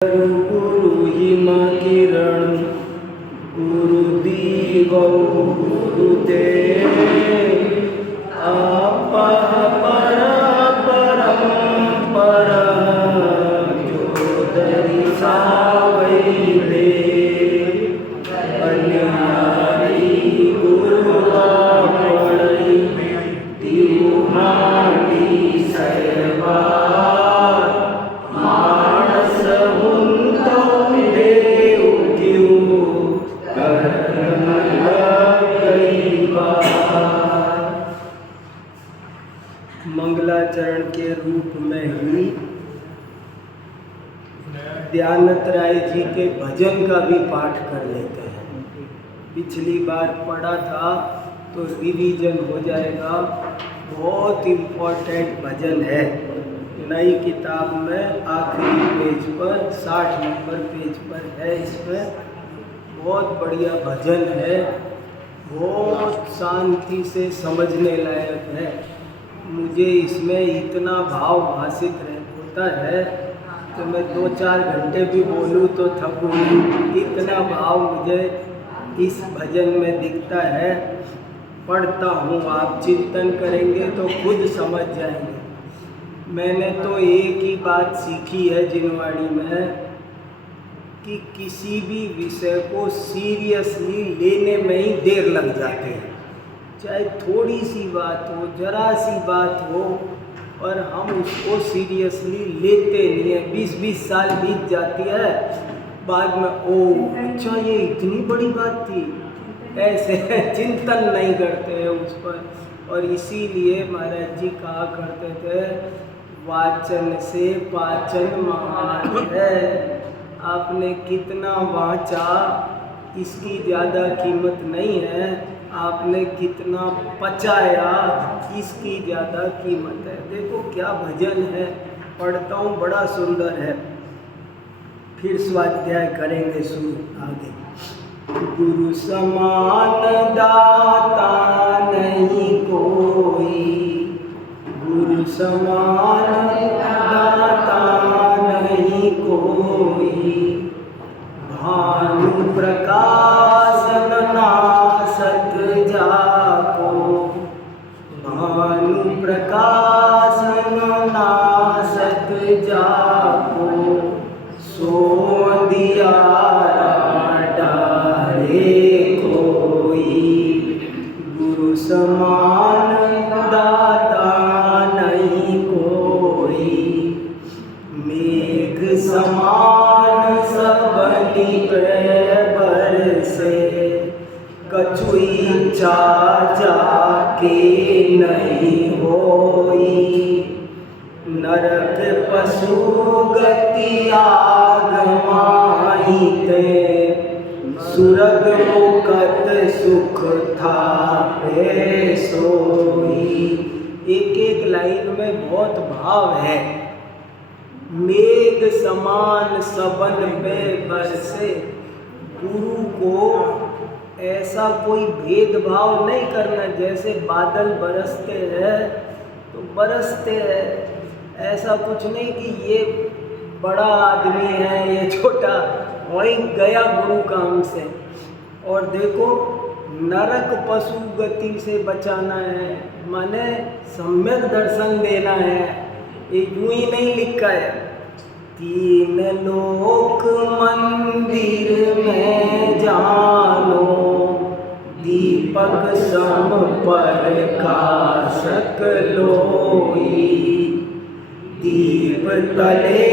गुरु हिमकिरण गुरुदेव गुरुदेव आपः परम जो दर्शावै दे अन्यायी गुरु आपणै तिरुमाटी सेवा मंगलाचरण के रूप में ही दयानंद राय जी के भजन का भी पाठ कर लेते हैं। पिछली बार पढ़ा था तो रिवीजन हो जाएगा। बहुत इम्पोर्टेंट भजन है। नई किताब में आखिरी पेज पर 60 नंबर पेज पर है। इसमें बहुत बढ़िया भजन है। बहुत शांति से समझने लायक है। मुझे इसमें इतना भाव भाषित होता है कि मैं 2-4 घंटे भी बोलूँ तो थकूँ नहीं। इतना भाव मुझे इस भजन में दिखता है। पढ़ता हूँ, आप चिंतन करेंगे तो खुद समझ जाएंगे। मैंने तो एक ही बात सीखी है जिनवाणी में कि किसी भी विषय को सीरियसली लेने में ही देर लग जाते हैं। चाहे थोड़ी सी बात हो, जरा सी बात हो, और हम उसको सीरियसली लेते नहीं हैं। 20-20 साल बीत जाती है, बाद में ओ अच्छा ये इतनी बड़ी बात थी, ऐसे चिंतन नहीं करते हैं उस पर। और इसीलिए महाराज जी कहा करते थे, वाचन से पाचन महान है। आपने कितना वाचा इसकी ज़्यादा कीमत नहीं है। आपने कितना पचाया इसकी ज़्यादा कीमत है। देखो क्या भजन है, पढ़ता हूँ, बड़ा सुंदर है। फिर स्वाध्याय करेंगे शुरू आगे। गुरु समान दाता नहीं कोई, गुरु समान दाता नहीं कोई, भानु प्रकाशन नासत जाको, भानु प्रकाशन नासत जाको, सो दियारा डारे कोई, गुरु समान दाता नहीं कोई, मेघ समान सबनी बरसे, कछु इच्छा जाके नहीं होई, नरक पशु गति आगमाइते, सुरग मुकत सुख था पे सोई। एक एक लाइन में बहुत भाव है। मेघ समान सबन पे बरसे, गुरु को ऐसा कोई भेदभाव नहीं करना। जैसे बादल बरसते हैं तो बरसते हैं, ऐसा कुछ नहीं कि ये बड़ा आदमी है ये छोटा, वहीं गया गुरु काम से। और देखो नरक पशु गति से बचाना है, माने सम्यक दर्शन देना है। ये यूं ही नहीं लिखा है। 3 लोक मंदिर में जानो, दीपक सम प्रकाशक लोई, दीप तले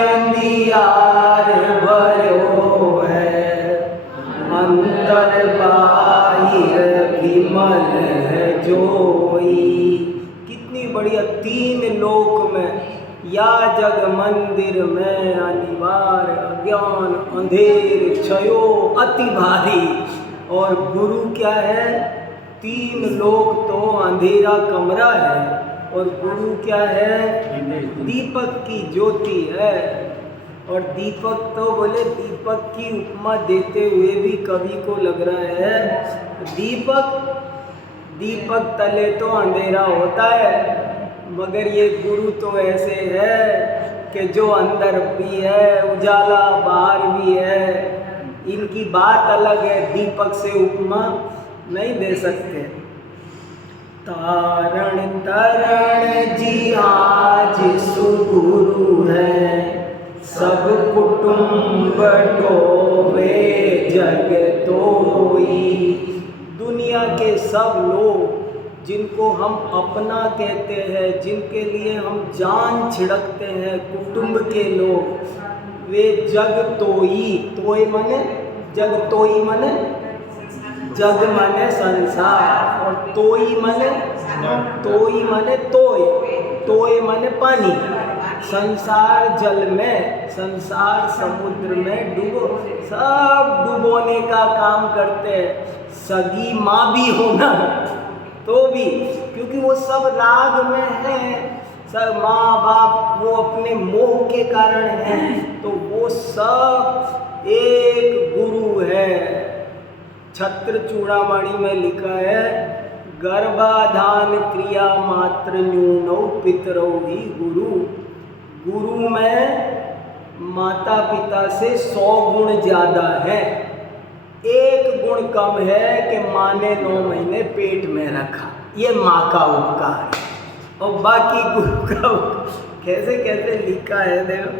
अंधियार भरो है, अंतर बाहिर विमल है जोई। कितनी बढ़िया। 3 लोक में, या जग मंदिर में अनिवार्य अज्ञान अंधेर छयो अति भारी। और गुरु क्या है? 3 लोक तो अंधेरा कमरा है, और गुरु क्या है? दीपक की ज्योति है। और दीपक तो बोले, दीपक की उपमा देते हुए भी कवि को लग रहा है दीपक तले तो अंधेरा होता है, मगर ये गुरु तो ऐसे है कि जो अंदर भी है उजाला बाहर भी है। इनकी बात अलग है, दीपक से उपमा नहीं दे सकते। तारण तरण जी आज सुगुरु है, सब कुटुंब डोबे जग तोई। दुनिया के सब लोग जिनको हम अपना कहते हैं, जिनके लिए हम जान छिड़कते हैं, कुटुंब के लोग, वे जग तोई। तोय माने जग, तोई माने जग माने संसार, और तोई माने तोय माने पानी। संसार जल में, संसार समुद्र में डूबो, सब डुबोने का काम करते हैं। सगी माँ भी हो ना तो भी, क्योंकि वो सब राग में है। सब माँ बाप वो अपने मोह के कारण हैं, तो वो सब एक गुरु है। छत्र चूड़ामणि में लिखा है, गर्भाधान क्रिया मात्र न्यूनौ पितरौ ही गुरु। गुरु में माता पिता से 100 गुण ज़्यादा है। एक गुण कम है कि माँ ने 9 महीने पेट में रखा, ये माँ का उपकार है। और बाकी गुरु का कैसे कैसे लिखा है देखो।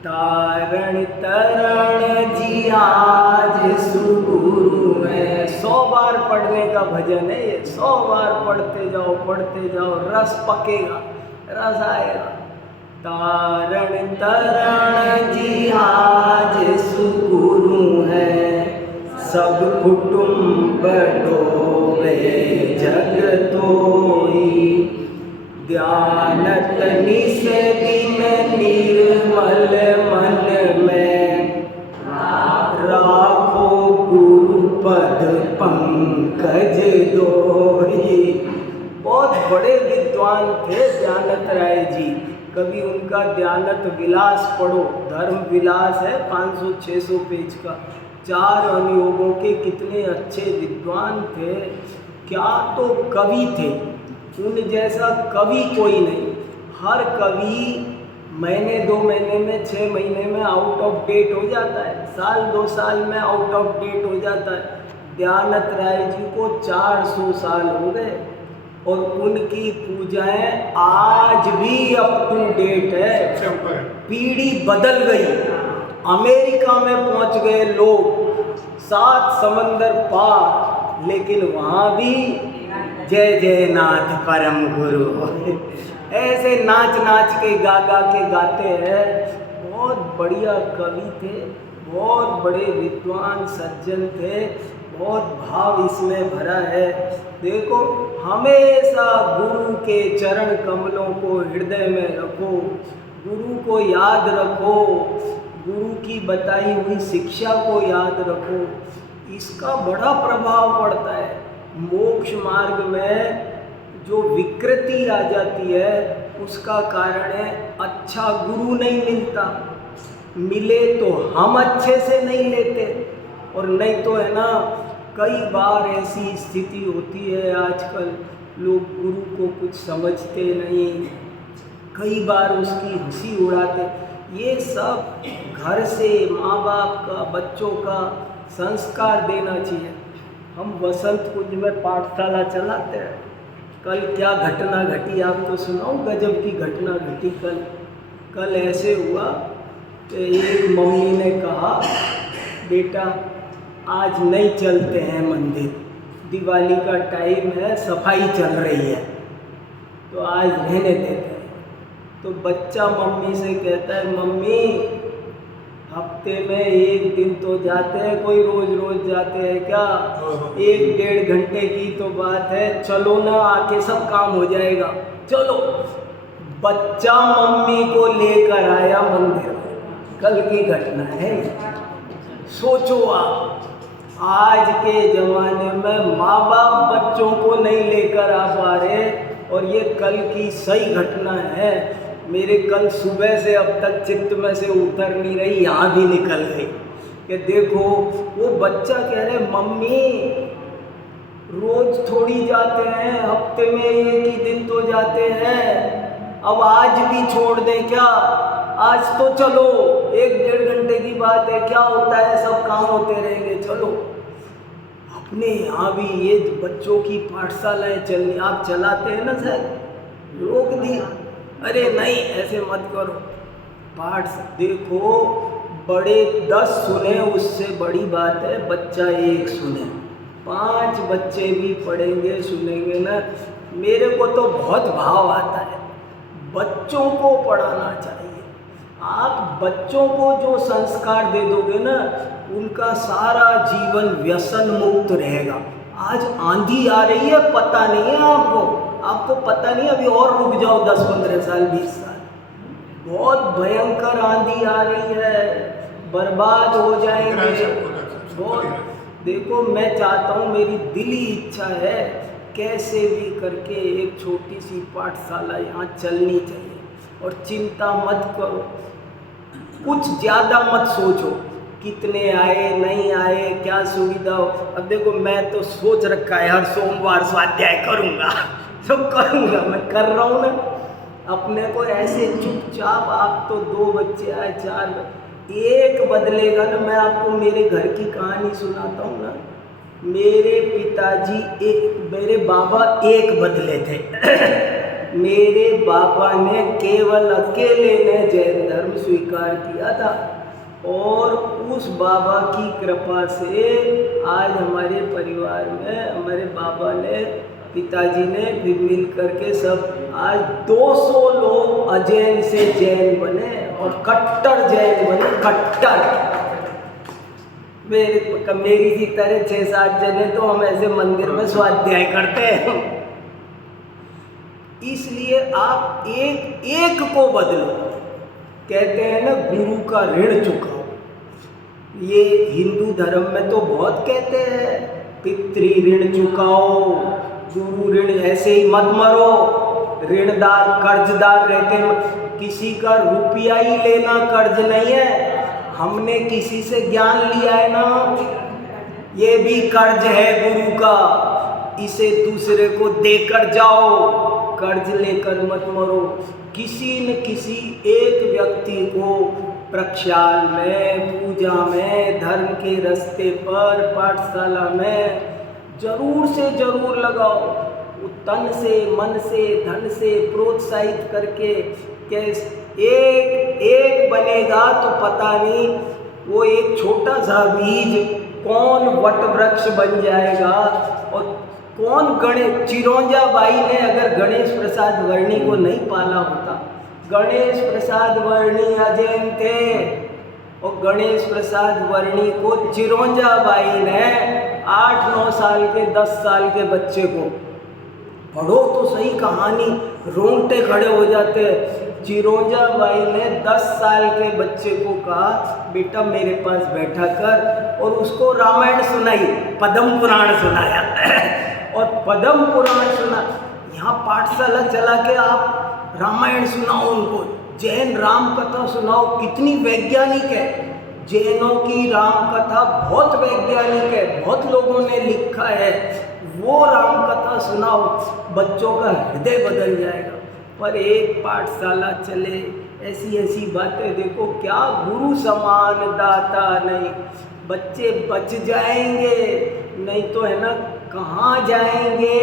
तारण तरण जी आज सुगुरु है। 100 बार पढ़ने का भजन है ये। 100 बार पढ़ते जाओ, रस पकेगा, रस आएगा। तारण तरण जी आज सुगुरु है, सब कुटुंब डोबे जग तोई। ध्यानत निस दिन निर्मल मन में, राखो गुरु पद पंकज दोई। बहुत बड़े विद्वान थे ध्यानत राय जी। कभी उनका ध्यानत विलास पढ़ो, धर्म विलास है 500-600 पेज का। 4 अनुयोगों के कितने अच्छे विद्वान थे, क्या तो कवि थे। उन जैसा कवि कोई नहीं। हर कवि महीने 2 महीने में, 6 महीने में आउट ऑफ डेट हो जाता है, साल 2 साल में आउट ऑफ डेट हो जाता है। ध्यानत राय जी को 400 साल हो गए और उनकी पूजाएं आज भी अप टू डेट है। पीढ़ी बदल गई, अमेरिका में पहुंच गए लोग, 7 समंदर पार, लेकिन वहाँ भी जय जय नाथ परम गुरु ऐसे नाच नाच के गा के गाते हैं। बहुत बढ़िया कवि थे, बहुत बड़े विद्वान सज्जन थे, बहुत भाव इसमें भरा है। देखो, हमेशा गुरु के चरण कमलों को हृदय में रखो, गुरु को याद रखो, गुरु की बताई हुई शिक्षा को याद रखो। इसका बड़ा प्रभाव पड़ता है। मोक्ष मार्ग में जो विकृति आ जाती है उसका कारण है अच्छा गुरु नहीं मिलता। मिले तो हम अच्छे से नहीं लेते, और नहीं तो है ना, कई बार ऐसी स्थिति होती है आजकल, लोग गुरु को कुछ समझते नहीं, कई बार उसकी हंसी उड़ाते। ये सब घर से माँ बाप का, बच्चों का संस्कार देना चाहिए। हम वसंत कुंज में पाठशाला चलाते हैं। कल क्या घटना घटी आपको सुनाऊं, गजब की घटना घटी। कल ऐसे हुआ कि एक मम्मी ने कहा, बेटा आज नहीं चलते हैं मंदिर, दिवाली का टाइम है, सफाई चल रही है, तो आज रहने देते हैं। तो बच्चा मम्मी से कहता है, मम्मी हफ्ते में 1 दिन तो जाते हैं, कोई रोज जाते हैं क्या? 1-1.5 घंटे की तो बात है, चलो ना, आके सब काम हो जाएगा, चलो। बच्चा मम्मी को लेकर आया मंदिर में। कल की घटना है। सोचो आप, आज के ज़माने में माँ बाप बच्चों को नहीं लेकर आ पा रहे, और ये कल की सही घटना है। मेरे कल सुबह से अब तक चित्त में से उतर नहीं रही, यहाँ भी निकल गई कि देखो, वो बच्चा कह रहे, मम्मी रोज थोड़ी जाते हैं, हफ्ते में 1 ही दिन तो जाते हैं, अब आज भी छोड़ दें क्या? आज तो चलो 1-1.5 घंटे की बात है, क्या होता है, सब काम होते रहेंगे, चलो। अपने यहाँ भी ये बच्चों की पाठशालाएं चलनी, आप चलाते हैं ना सर, रोक दी, अरे नहीं ऐसे मत करो। पाठ देखो, बड़े 10 सुने उससे बड़ी बात है बच्चा 1 सुने। 5 बच्चे भी पढ़ेंगे सुनेंगे ना, मेरे को तो बहुत भाव आता है। बच्चों को पढ़ाना चाहिए। आप बच्चों को जो संस्कार दे दोगे ना, उनका सारा जीवन व्यसन मुक्त रहेगा। आज आंधी आ रही है, पता नहीं है आपको पता नहीं, अभी और रुक जाओ 10-15 साल 20 साल, बहुत भयंकर आंधी आ रही है, बर्बाद हो जाएंगे बहुत। देखो मैं चाहता हूँ, मेरी दिली इच्छा है, कैसे भी करके एक छोटी सी पाठशाला यहाँ चलनी चाहिए। और चिंता मत करो, कुछ ज़्यादा मत सोचो कितने आए नहीं आए, क्या सुविधा हो। अब देखो मैं तो सोच रखा है हर सोमवार स्वाध्याय करूँगा, सब करूँगा, मैं कर रहा हूँ ना। अपने को ऐसे चुपचाप, आप तो 2 बच्चे आए 4, 1 बदलेगा ना। मैं आपको मेरे घर की कहानी सुनाता हूँ ना। मेरे पिताजी मेरे बाबा 1 बदले थे मेरे बाबा ने केवल अकेले ने जैन धर्म स्वीकार किया था, और उस बाबा की कृपा से आज हमारे परिवार में हमारे बाबा ने, पिताजी ने फिर मिल करके सब आज 200 लोग अजैन से जैन बने और कट्टर जैन बने, कट्टर। मेरी की तरह 6-7 जने तो हम ऐसे मंदिर में स्वाध्याय करते हैं। इसलिए आप एक को बदलो। कहते हैं ना, गुरु का ऋण चुकाओ। ये हिंदू धर्म में तो बहुत कहते हैं, पितृ ऋण चुकाओ, गुरु ऋण, ऐसे ही मत मरो। ऋणदार कर्जदार रहते हैं, किसी का रुपया ही लेना कर्ज नहीं है। हमने किसी से ज्ञान लिया है ना, ये भी कर्ज है गुरु का, इसे दूसरे को देकर जाओ, कर्ज लेकर मत मरो। किसी न किसी एक व्यक्ति को प्रक्षाल में, पूजा में, धर्म के रास्ते पर, पाठशाला में जरूर से जरूर लगाओ। तन से, मन से, धन से प्रोत्साहित करके एक बनेगा तो पता नहीं वो एक छोटा सा बीज कौन वट वृक्ष बन जाएगा। और कौन चिरौंजा बाई ने अगर गणेश प्रसाद वर्णी को नहीं पाला होता, गणेश प्रसाद वर्णी अजैन थे, और गणेश प्रसाद वर्णी को चिरौंजा बाई ने 8-9 साल के 10 साल के बच्चे को, पढ़ो तो सही कहानी, रोंगटे खड़े हो जाते हैं। चिरौंजा बाई ने 10 साल के बच्चे को कहा, बेटा मेरे पास बैठा कर, और उसको रामायण सुनाई, पद्म पुराण सुनाया और पद्म पुराण सुना। यहाँ पाठशाला चला के आप रामायण सुनाओ उनको, जैन राम कथा सुनाओ, कितनी वैज्ञानिक है। जैनों की राम कथा बहुत वैज्ञानिक है, बहुत लोगों ने लिखा है, वो राम कथा सुनाओ, बच्चों का हृदय बदल जाएगा। पर एक पाठशाला चले, ऐसी बातें देखो, क्या गुरु समान दाता नहीं, बच्चे बच जाएंगे, नहीं तो है ना कहाँ जाएंगे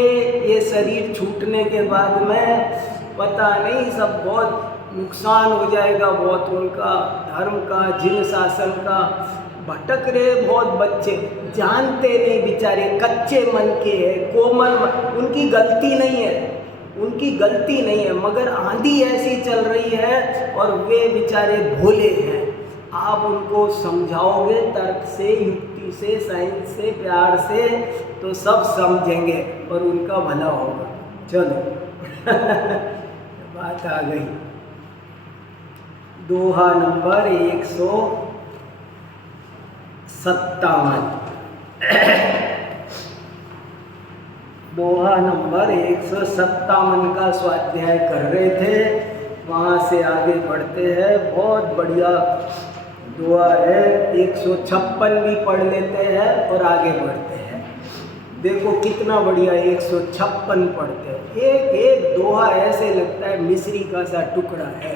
ये शरीर छूटने के बाद में, पता नहीं, सब बहुत नुकसान हो जाएगा बहुत उनका, धर्म का, जिन शासन का। भटक रहे बहुत बच्चे, जानते नहीं बेचारे, कच्चे मन के हैं, कोमल, उनकी गलती नहीं है, मगर आंधी ऐसी चल रही है और वे बेचारे भोले हैं। आप उनको समझाओगे तर्क से, युक्ति से, साइंस से, प्यार से, तो सब समझेंगे और उनका भला होगा। चलो बात आ गई। दोहा नंबर 157। दोहा नंबर 157 का स्वाध्याय कर रहे थे, वहाँ से आगे बढ़ते हैं। बहुत बढ़िया दोहा है, 156 भी पढ़ लेते हैं और आगे बढ़ते हैं। देखो कितना बढ़िया 156 पढ़ते हैं। एक दोहा ऐसे लगता है मिस्री का सा टुकड़ा है,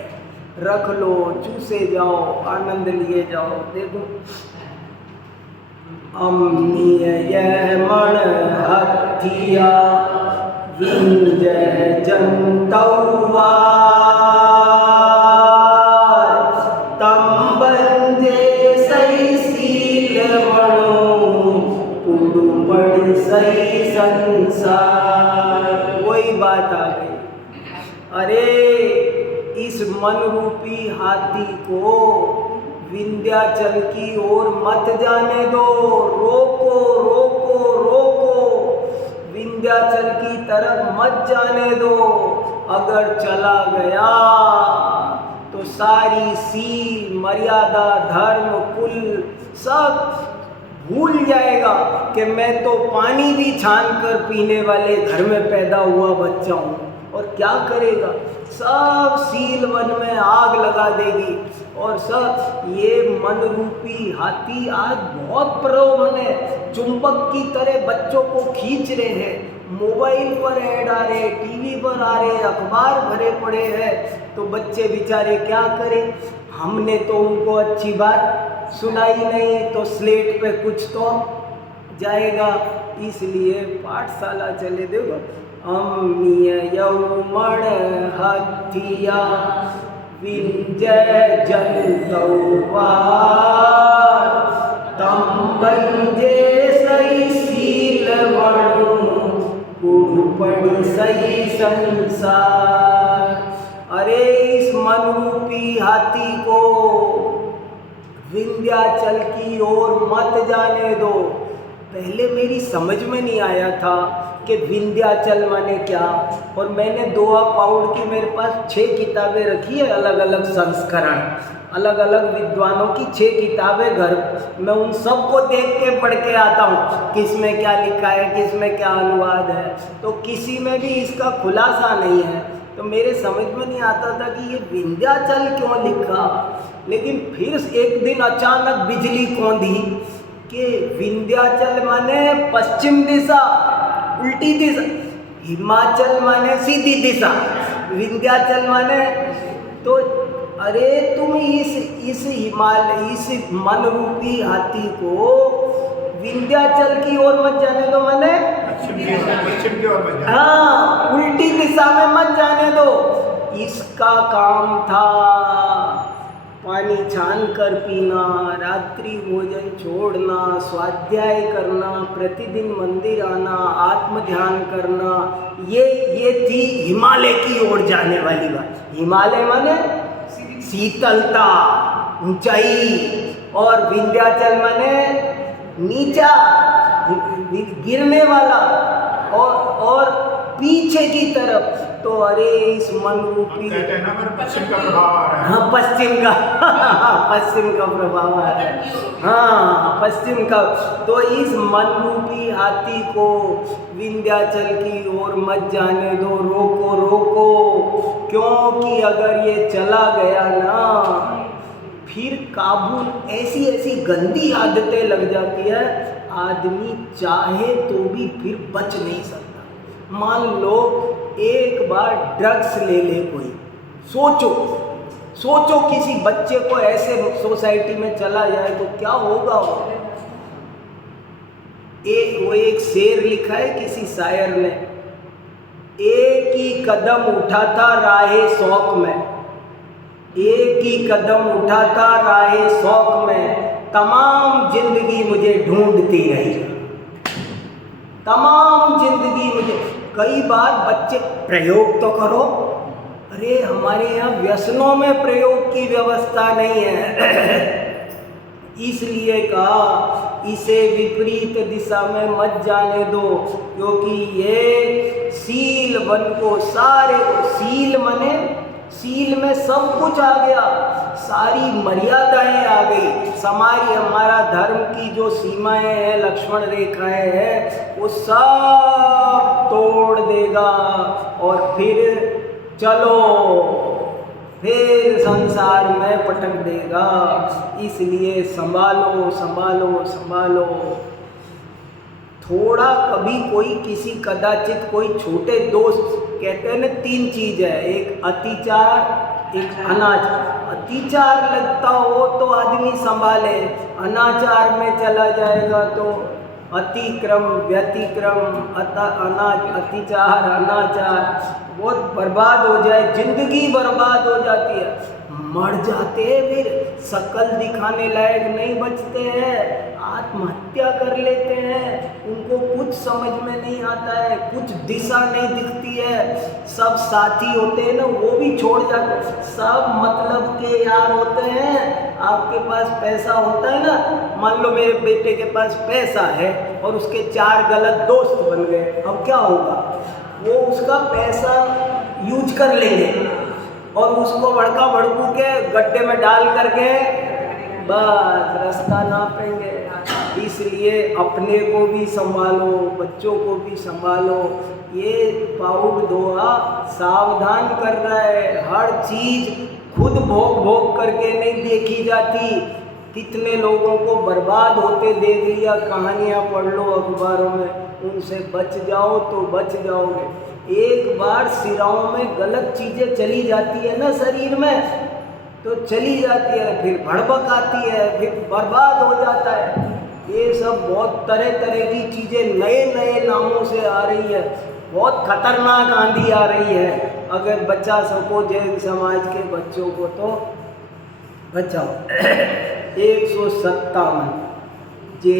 रख लो, चूसे जाओ, आनंद लिए जाओ। देखो अम्मीय यह मण हथिया विंजय जनतौवार तम बंजे सही सील मणो पुडुपड़ सही संसार। वही बात आ गई। अरे इस मन रूपी हाथी को विंध्याचल की ओर मत जाने दो, रोको रोको रोको, विंध्याचल की तरफ मत जाने दो। अगर चला गया तो सारी सील मर्यादा धर्म कुल सब भूल जाएगा कि मैं तो पानी भी छान कर पीने वाले घर में पैदा हुआ बच्चा हूँ। और क्या करेगा, सब सील वन में आग लगा देगी। और सब ये मन रूपी हाथी आज बहुत प्रलोभन है, चुंबक की तरह बच्चों को खींच रहे हैं। मोबाइल पर ऐड आ रहे, टीवी पर आ रहे, अखबार भरे पड़े हैं। तो बच्चे बेचारे क्या करें, हमने तो उनको अच्छी बात सुनाई नहीं, तो स्लेट पे कुछ तो जाएगा। इसलिए पाठशाला चले। देखो अम्मीय यौमण हथिया विंजय जनतौवार तम बंजे सही सील मणु पुडुपड़ सही संसार। अरे इस मन रूपी हाथी को विंध्याचल की ओर मत जाने दो। पहले मेरी समझ में नहीं आया था कि विंध्याचल माने क्या। और मैंने दोहा पाउड की मेरे पास 6 किताबें रखी है, अलग अलग संस्करण, अलग अलग विद्वानों की 6 किताबें घर। मैं उन सब को देख के पढ़ के आता हूँ, किस में क्या लिखा है, किस में क्या अनुवाद है। तो किसी में भी इसका खुलासा नहीं है। तो मेरे समझ में नहीं आता था कि ये विंध्याचल क्यों लिखा। लेकिन फिर एक दिन अचानक बिजली कौंधी कि विंध्याचल माने पश्चिम दिशा, उल्टी दिशा, हिमाचल माने सीधी दिशा, विंध्याचल माने तो अरे तुम इस हिमालय इस मन रूपी हाथी को विंध्याचल की ओर मत जाने दो, माने पश्चिम की ओर मत जाने। हाँ, उल्टी दिशा में मत जाने दो। इसका काम था पानी छान कर पीना, रात्रि भोजन छोड़ना, स्वाध्याय करना, प्रतिदिन मंदिर आना, आत्म ध्यान करना। ये थी हिमालय की ओर जाने वाली बात। हिमालय माने शीतलता, ऊंचाई, और विंध्याचल माने नीचा, गिरने वाला और पीछे की तरफ। तो अरे इस मन रूपी पश्चिम का प्रभाव आ रहा है। हाँ, पश्चिम का प्रभाव आ रहा है। हाँ, पश्चिम का। तो इस मन रूपी हाथी को विंध्याचल की ओर मत जाने दो, रोको रोको। क्योंकि अगर ये चला गया ना, फिर काबू ऐसी ऐसी गंदी आदतें लग जाती है, आदमी चाहे तो भी फिर बच नहीं सकता। मान लो एक बार ड्रग्स ले ले कोई, सोचो किसी बच्चे को ऐसे सोसाइटी में चला जाए तो क्या होगा। वो एक शेर लिखा है किसी शायर ने, एक ही कदम उठाता राहे शौक में, एक ही कदम उठाता राहे शौक में, तमाम जिंदगी मुझे ढूंढती रही, तमाम जिंदगी मुझे। कई बार बच्चे प्रयोग तो करो, अरे हमारे यहाँ व्यसनों में प्रयोग की व्यवस्था नहीं है। इसलिए कहा इसे विपरीत दिशा में मत जाने दो, क्योंकि ये सील वन को सारे सील में सब कुछ आ गया, सारी मर्यादाएं आ गई। हमारा धर्म की जो सीमाएं हैं, लक्ष्मण रेखाएं हैं, वो सब तोड़ देगा। और फिर चलो फिर संसार में पटक देगा। इसलिए संभालो संभालो संभालो। थोड़ा कभी कोई किसी कदाचित कोई छोटे दोस्त, कहते हैं ना 3 चीज़ है, एक अतिचार, एक अनाज अतिचार लगता हो तो आदमी संभाले, अनाचार में चला जाएगा तो अतिक्रम व्यतिक्रम अनाज अतिचार अनाचार बहुत बर्बाद हो जाए, जिंदगी बर्बाद हो जाती है, मर जाते हैं, फिर शकल दिखाने लायक नहीं बचते हैं, आत्महत्या कर लेते हैं, उनको कुछ समझ में नहीं आता है, कुछ दिशा नहीं दिखती है, सब साथी होते हैं ना वो भी छोड़ जाते हैं, सब मतलब के यार होते हैं। आपके पास पैसा होता है ना, मान लो मेरे बेटे के पास पैसा है और उसके 4 गलत दोस्त बन गए, अब क्या होगा, वो उसका पैसा यूज कर लेंगे और उसको भड़का भड़कू के गड्ढे में डाल करके बस रास्ता नापेंगे। इसलिए अपने को भी संभालो, बच्चों को भी संभालो। ये पाउड दोहा सावधान कर रहा है, हर चीज़ खुद भोग भोग करके नहीं देखी जाती। कितने लोगों को बर्बाद होते देख लिया, कहानियाँ पढ़ लो अखबारों में, उनसे बच जाओ तो बच जाओगे। एक बार सिराओं में गलत चीज़ें चली जाती है ना शरीर में, तो चली जाती है, फिर भड़बक आती है, फिर बर्बाद हो जाता है। ये सब बहुत तरह तरह की चीज़ें नए नए नामों से आ रही है, बहुत खतरनाक आंधी आ रही है। अगर बचा सको जैन समाज के बच्चों को तो बचाओ। 157 जी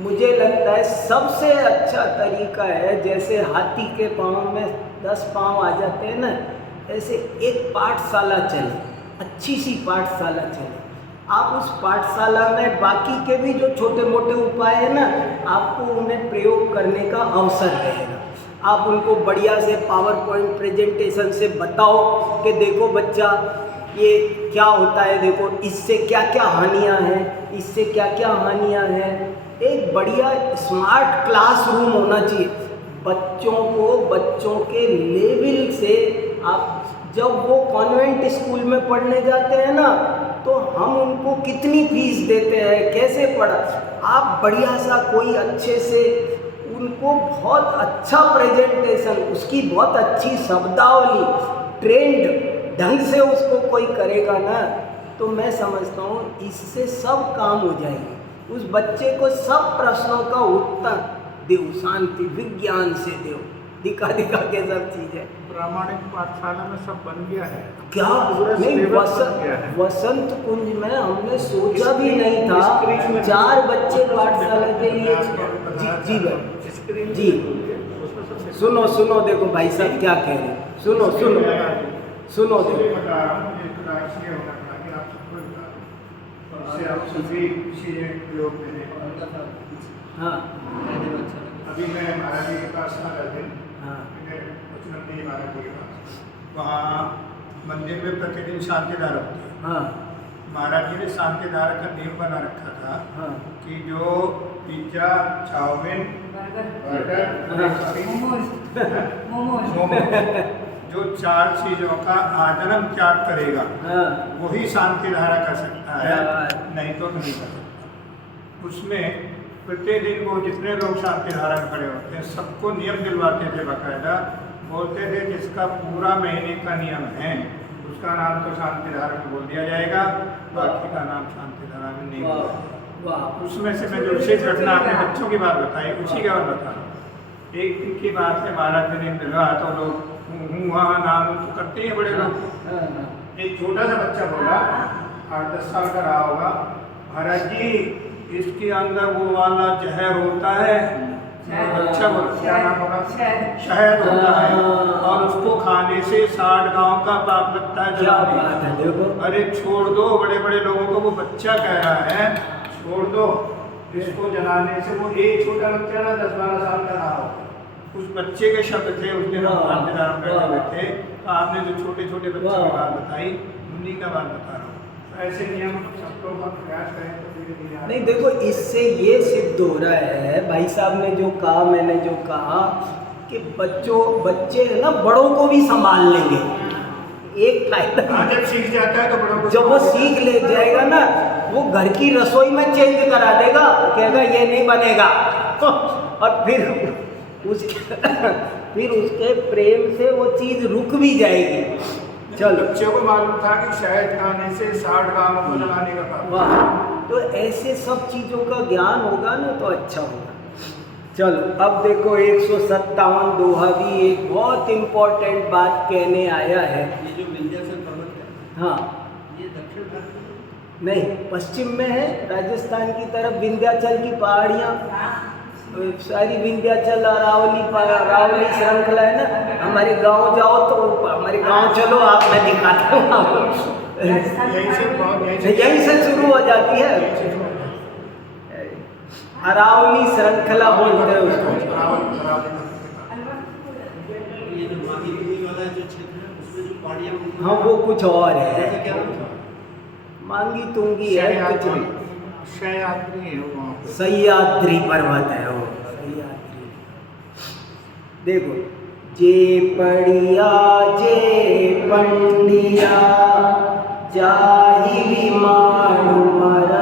मुझे लगता है सबसे अच्छा तरीका है, जैसे हाथी के पाँव में 10 पाँव आ जाते हैं ना, ऐसे एक पाठशाला चले, अच्छी सी पाठशाला चले। आप उस पाठशाला में बाकी के भी जो छोटे मोटे उपाय है ना, आपको उन्हें प्रयोग करने का अवसर रहेगा। आप उनको बढ़िया से पावर पॉइंट प्रेजेंटेशन से बताओ कि देखो बच्चा ये क्या होता है, देखो इससे क्या क्या हानियाँ हैं, इससे क्या क्या हानियाँ हैं। एक बढ़िया स्मार्ट क्लासरूम होना चाहिए। बच्चों को बच्चों के लेवल से, आप जब वो कॉन्वेंट स्कूल में पढ़ने जाते हैं ना, तो हम उनको कितनी फीस देते हैं, कैसे पढ़ा, आप बढ़िया सा कोई अच्छे से उनको बहुत अच्छा प्रेजेंटेशन, उसकी बहुत अच्छी शब्दावली, ट्रेंड ढंग से उसको कोई करेगा ना, तो मैं समझता हूँ इससे सब काम हो जाएंगे। उस बच्चे को सब प्रश्नों का उत्तर दो, शांति विज्ञान से दो, दिखा दिखा के सब चीज़ें। प्रामाणिक पाठशाला में सब बन गया है क्या नहीं, वसंत कुंज में हमने सोचा भी नहीं था 4 बच्चे पाठशाला के लिए। जी भाई जी, सुनो सुनो, देखो भाई साहब क्या कह रहे हैं, सुनो सुनो सुनो देखो। हाँ अभी मैं महाराज जी के पास था दिन, महाराज जी के पास, वहाँ मंदिर में प्रतिदिन शांति धारा होती है। हाँ महाराज जी ने शांति धारा का नियम बना रखा था। हाँ। कि जो पिज्जा, चाउमीन, बर्गर, मोमोज, जो 4 चीज़ों का आजन्म त्याग करेगा, वही शांति धारा कर सकता है, नहीं तो नहीं कर सकता। उसमें प्रतिदिन वो जितने लोग शांति धारा में खड़े होते हैं सबको नियम दिलवाते थे, बाकायदा बोलते थे जिसका पूरा महीने का नियम है उसका नाम तो शांति धारा में बोल दिया जाएगा, बाकी का नाम शांति धारा में नहीं बोला। उसमें से मैं जो विशेष घटना आपने बच्चों की बात बताई, उसी का बात बता रहा हूँ। एक दिन की बात है, महाराज जी ने दिलवा तो लोग वहाँ नाम तो करते हैं बड़े लोग। एक छोटा सा बच्चा बोला, 8-10 साल का रहा होगा, महाराज जी इसके अंदर वो वाला जहर होता है। अच्छा बोला, क्या नाम होगा? शहद होता है, और उसको खाने से 60 गांव का पाप लगता है। अरे छोड़ दो, बड़े बड़े लोगों को वो बच्चा कह रहा है छोड़ दो, इसको जलाने से वो एक छोटा बच्चा ना 10-12 साल का रहा हो, उस बच्चे के शब्द थे, उस दिन हम बैठे हुए थे। आपने जो छोटे छोटे बच्चों की बात बताई, उन्हीं का बात बता रहा हूँ। ऐसे नियम सब लोग प्रयास करें तो धीरे-धीरे। नहीं देखो, इससे ये सिद्ध हो रहा है, भाई साहब ने जो कहा, मैंने जो कहा कि बच्चे है ना बड़ों को भी संभाल लेंगे। एक फायदा जब सीख जाता है तो बड़ों को, जब वो सीख ले जाएगा ना, वो घर की रसोई में चेंज करा देगा, कहेगा ये नहीं बनेगा और फिर उसके प्रेम से वो चीज़ रुक भी जाएगी। चलो, बच्चों को मालूम था कि शहद खाने से 60 गाँव को लगाने का काम। वाह, तो ऐसे सब चीज़ों का ज्ञान होगा ना तो अच्छा होगा। चलो अब देखो 157 दोहा भी एक बहुत इम्पोर्टेंट बात कहने आया है। ये जो विंध्याचल पर्वत है, हाँ, ये दक्षिण भारत में नहीं, पश्चिम में है, राजस्थान की तरफ विंध्याचल की पहाड़ियाँ, सारी विंध्याचल अरावली श्रृंखला है ना। हमारे गांव जाओ तो हमारे गांव चलो, आप मैं दिखाता हूँ। यहीं से शुरू हो जाती है, अरावली श्रृंखला बोलते हैं उसको। ये जो माघी पुन्नी वाला जो क्षेत्र है उसमें जो पहाड़ियाँ, हाँ, वो कुछ और है, ऐसा क्या नाम था? मांगी तुंगी है, कुछ नहीं, सह्याद्री है वहाँ पे। सह्याद्री पर्वत है वो, सह्याद्री। देखो, जे पड़िया जे पंडिया जाहि विमान मर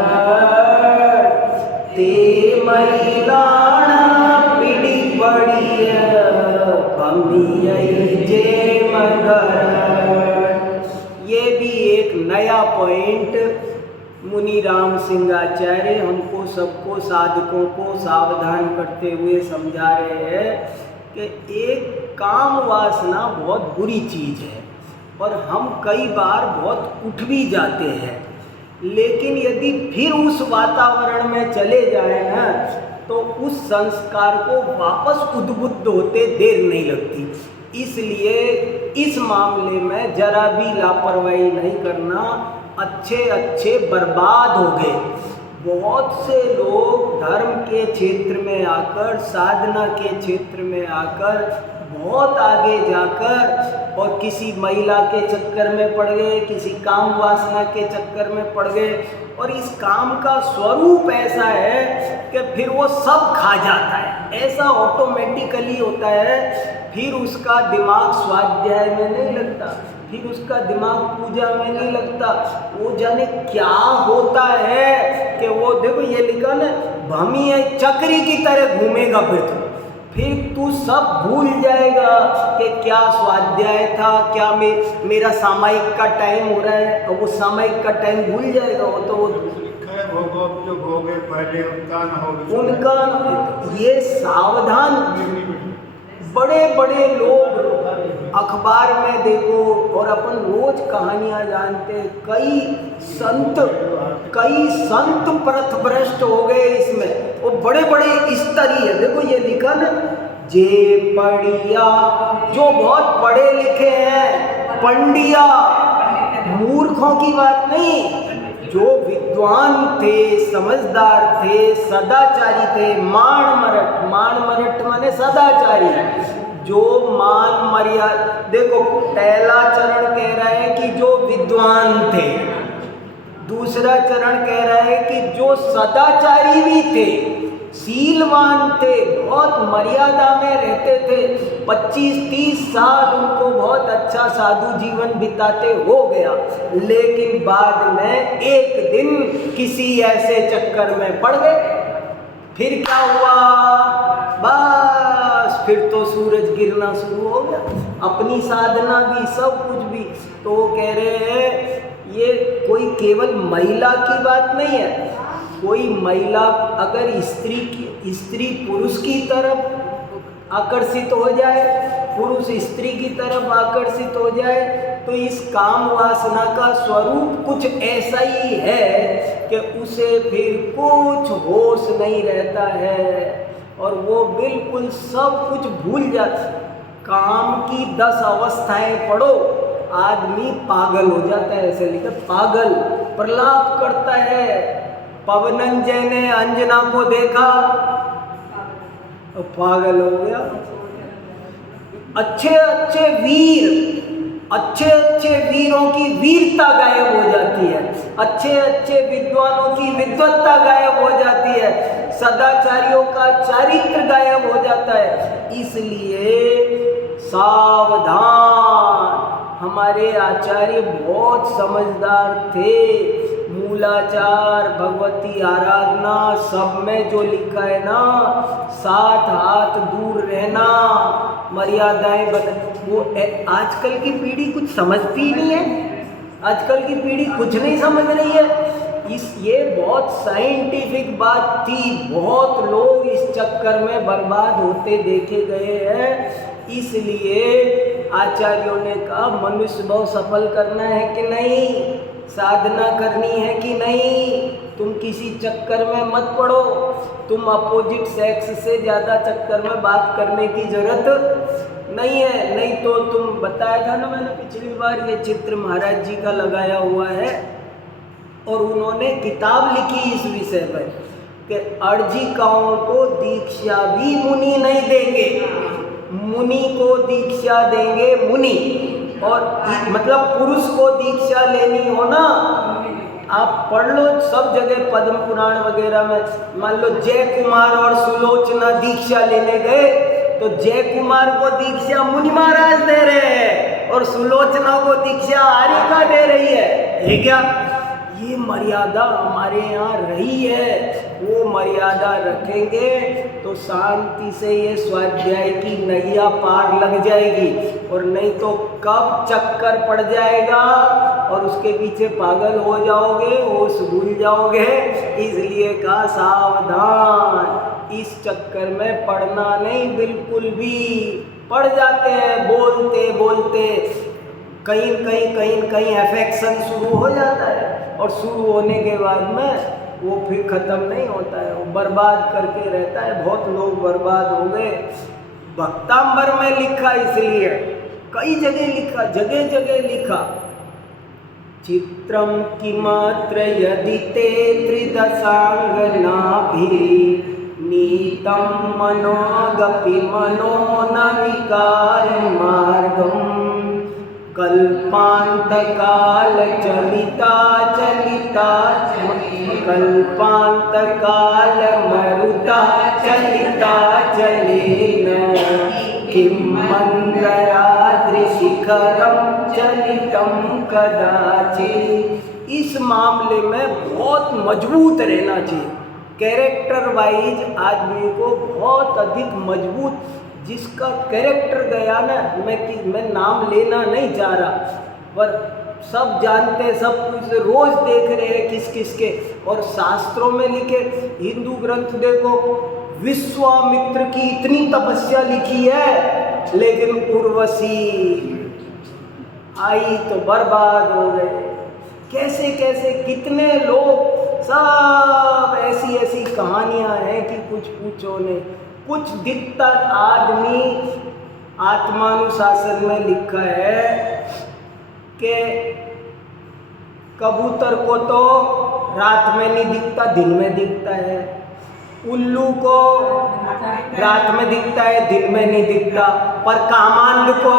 ते महिलाना पिड़ी पड़िया बमियई जे मगर। ये भी एक नया पॉइंट मुनि राम सिंहाचार्य हमको सबको साधकों को सावधान करते हुए समझा रहे हैं कि एक काम वासना बहुत बुरी चीज़ है और हम कई बार बहुत उठ भी जाते हैं, लेकिन यदि फिर उस वातावरण में चले जाए ना तो उस संस्कार को वापस उद्बुद्ध होते देर नहीं लगती। इसलिए इस मामले में जरा भी लापरवाही नहीं करना। अच्छे बर्बाद हो गए। बहुत से लोग धर्म के क्षेत्र में आकर, साधना के क्षेत्र में आकर बहुत आगे जाकर और किसी महिला के चक्कर में पड़ गए, किसी काम वासना के चक्कर में पड़ गए, और इस काम का स्वरूप ऐसा है कि फिर वो सब खा जाता है, ऐसा ऑटोमेटिकली होता है। फिर उसका दिमाग स्वाध्याय में नहीं लगता, फिर उसका दिमाग पूजा में नहीं लगता। वो जाने क्या होता है कि वो, देखो ये लिखा ना, भमी है चक्री की तरह घूमेगा, फिर तू सब भूल जाएगा कि क्या स्वाध्याय था, क्या मेरा सामायिक का टाइम हो रहा है, और वो सामायिक का टाइम भूल जाएगा। वो तो भोगो जो भोगे पहले उनका ये सावधान। बड़े बड़े लोग अखबार में देखो, और अपन रोज कहानियां जानते, कई संत पथभ्रष्ट हो गए इसमें, वो बड़े बड़े स्तरीय है। देखो ये लिखा ना, जे पढ़िया, जो बहुत पढ़े लिखे हैं, पंडिया, मूर्खों की बात नहीं, जो विद्वान थे, समझदार थे, सदाचारी थे, मान मरट माने सदाचारी, जो मान मर्यादा। देखो पहला चरण कह रहा है कि जो विद्वान थे, दूसरा चरण कह रहा है कि जो सदाचारी भी थे, शीलवान थे, बहुत मर्यादा में रहते थे, 25-30 साल उनको बहुत अच्छा साधु जीवन बिताते हो गया, लेकिन बाद में एक दिन किसी ऐसे चक्कर में पड़ गए। फिर क्या हुआ? बस फिर तो सूरज गिरना शुरू हो गया, अपनी साधना भी, सब कुछ भी। तो वो कह रहे हैं ये कोई केवल महिला की बात नहीं है। कोई महिला अगर स्त्री पुरुष की तरफ आकर्षित हो जाए, पुरुष स्त्री की तरफ आकर्षित हो जाए, तो इस काम वासना का स्वरूप कुछ ऐसा ही है कि उसे फिर कुछ होश नहीं रहता है और वो बिल्कुल सब कुछ भूल जाता। काम की 10 अवस्थाएं पढ़ो, आदमी पागल हो जाता है। ऐसे लिखा, पागल, प्रलाप करता है। पवनंजय ने अंजना को देखा, पागल हो गया। अच्छे वीरों की वीरता गायब हो जाती है, अच्छे विद्वानों की विद्वत्ता गायब हो जाती है, सदाचारियों का चारित्र गायब हो जाता है। इसलिए सावधान। हमारे आचार्य बहुत समझदार थे। मूलाचार, भगवती आराधना, सब में जो लिखा है ना, 7 हाथ दूर रहना, मर्यादाएं वो आजकल की पीढ़ी कुछ समझती ही नहीं है। आजकल की पीढ़ी कुछ नहीं समझ रही है। ये बहुत साइंटिफिक बात थी, बहुत लोग इस चक्कर में बर्बाद होते देखे गए हैं। इसलिए आचार्यों ने कहा मनुष्य भाव सफल करना है कि नहीं, साधना करनी है कि नहीं, तुम किसी चक्कर में मत पड़ो। तुम अपोजिट सेक्स से ज़्यादा चक्कर में बात करने की जरूरत नहीं है। नहीं तो तुम बताया था ना मैंने पिछली बार, ये चित्र महाराज जी का लगाया हुआ है और उन्होंने किताब लिखी इस विषय पर कि अर्जिकाओं को दीक्षा भी मुनि नहीं देंगे, मुनि को दीक्षा देंगे मुनि। और मतलब पुरुष को दीक्षा लेनी हो ना, आप पढ़ लो सब जगह पद्म पुराण वगैरह में। मान लो जय कुमार और सुलोचना दीक्षा लेने गए तो जय कुमार को दीक्षा मुनि महाराज दे रहे हैं और सुलोचना को दीक्षा हारिका दे रही है क्या? ये मर्यादा हमारे यहाँ रही है, वो मर्यादा रखेंगे तो शांति से ये स्वाध्याय की नैया पार लग जाएगी। और नहीं तो कब चक्कर पड़ जाएगा और उसके पीछे पागल हो जाओगे, होश भूल जाओगे। इसलिए कहा सावधान, इस चक्कर में पड़ना नहीं, बिल्कुल भी। पड़ जाते हैं बोलते बोलते, कहीं अफेक्शन शुरू हो जाता है और शुरू होने के बाद में वो फिर ख़त्म नहीं होता है, वो बर्बाद करके रहता है। बहुत लोग बर्बाद हो गए। भक्तांबर में लिखा, इसलिए कई जगह लिखा, जगह जगह लिखा, चित्रम किमात्र यदि ते त्रिदशांगनाभि नीतम मनोगपि मनो न विकार मार्गम कल्पांत काल चलिता चलिता कल्पांत काल मरुता चलिता चलेन किम मंदराद्रि शिखरम चलितम कदाचित्। इस मामले में बहुत मजबूत रहना चाहिए। कैरेक्टर वाइज आदमी को बहुत अधिक मजबूत, जिसका कैरेक्टर गया ना, मैं नाम लेना नहीं चाह रहा, पर सब जानते, सब कुछ रोज देख रहे हैं किस किस के। और शास्त्रों में लिखे, हिंदू ग्रंथ देखो, विश्वामित्र की इतनी तपस्या लिखी है, लेकिन उर्वशी आई तो बर्बाद हो गए। कैसे कैसे कितने लोग, सब ऐसी ऐसी कहानियां हैं कि कुछ पूछो नहीं। कुछ दिखता आदमी, आत्मानुशासन में लिखा है कि कबूतर को तो रात में नहीं दिखता, दिन में दिखता है। उल्लू को रात में दिखता है, दिन में नहीं दिखता। पर कामांध को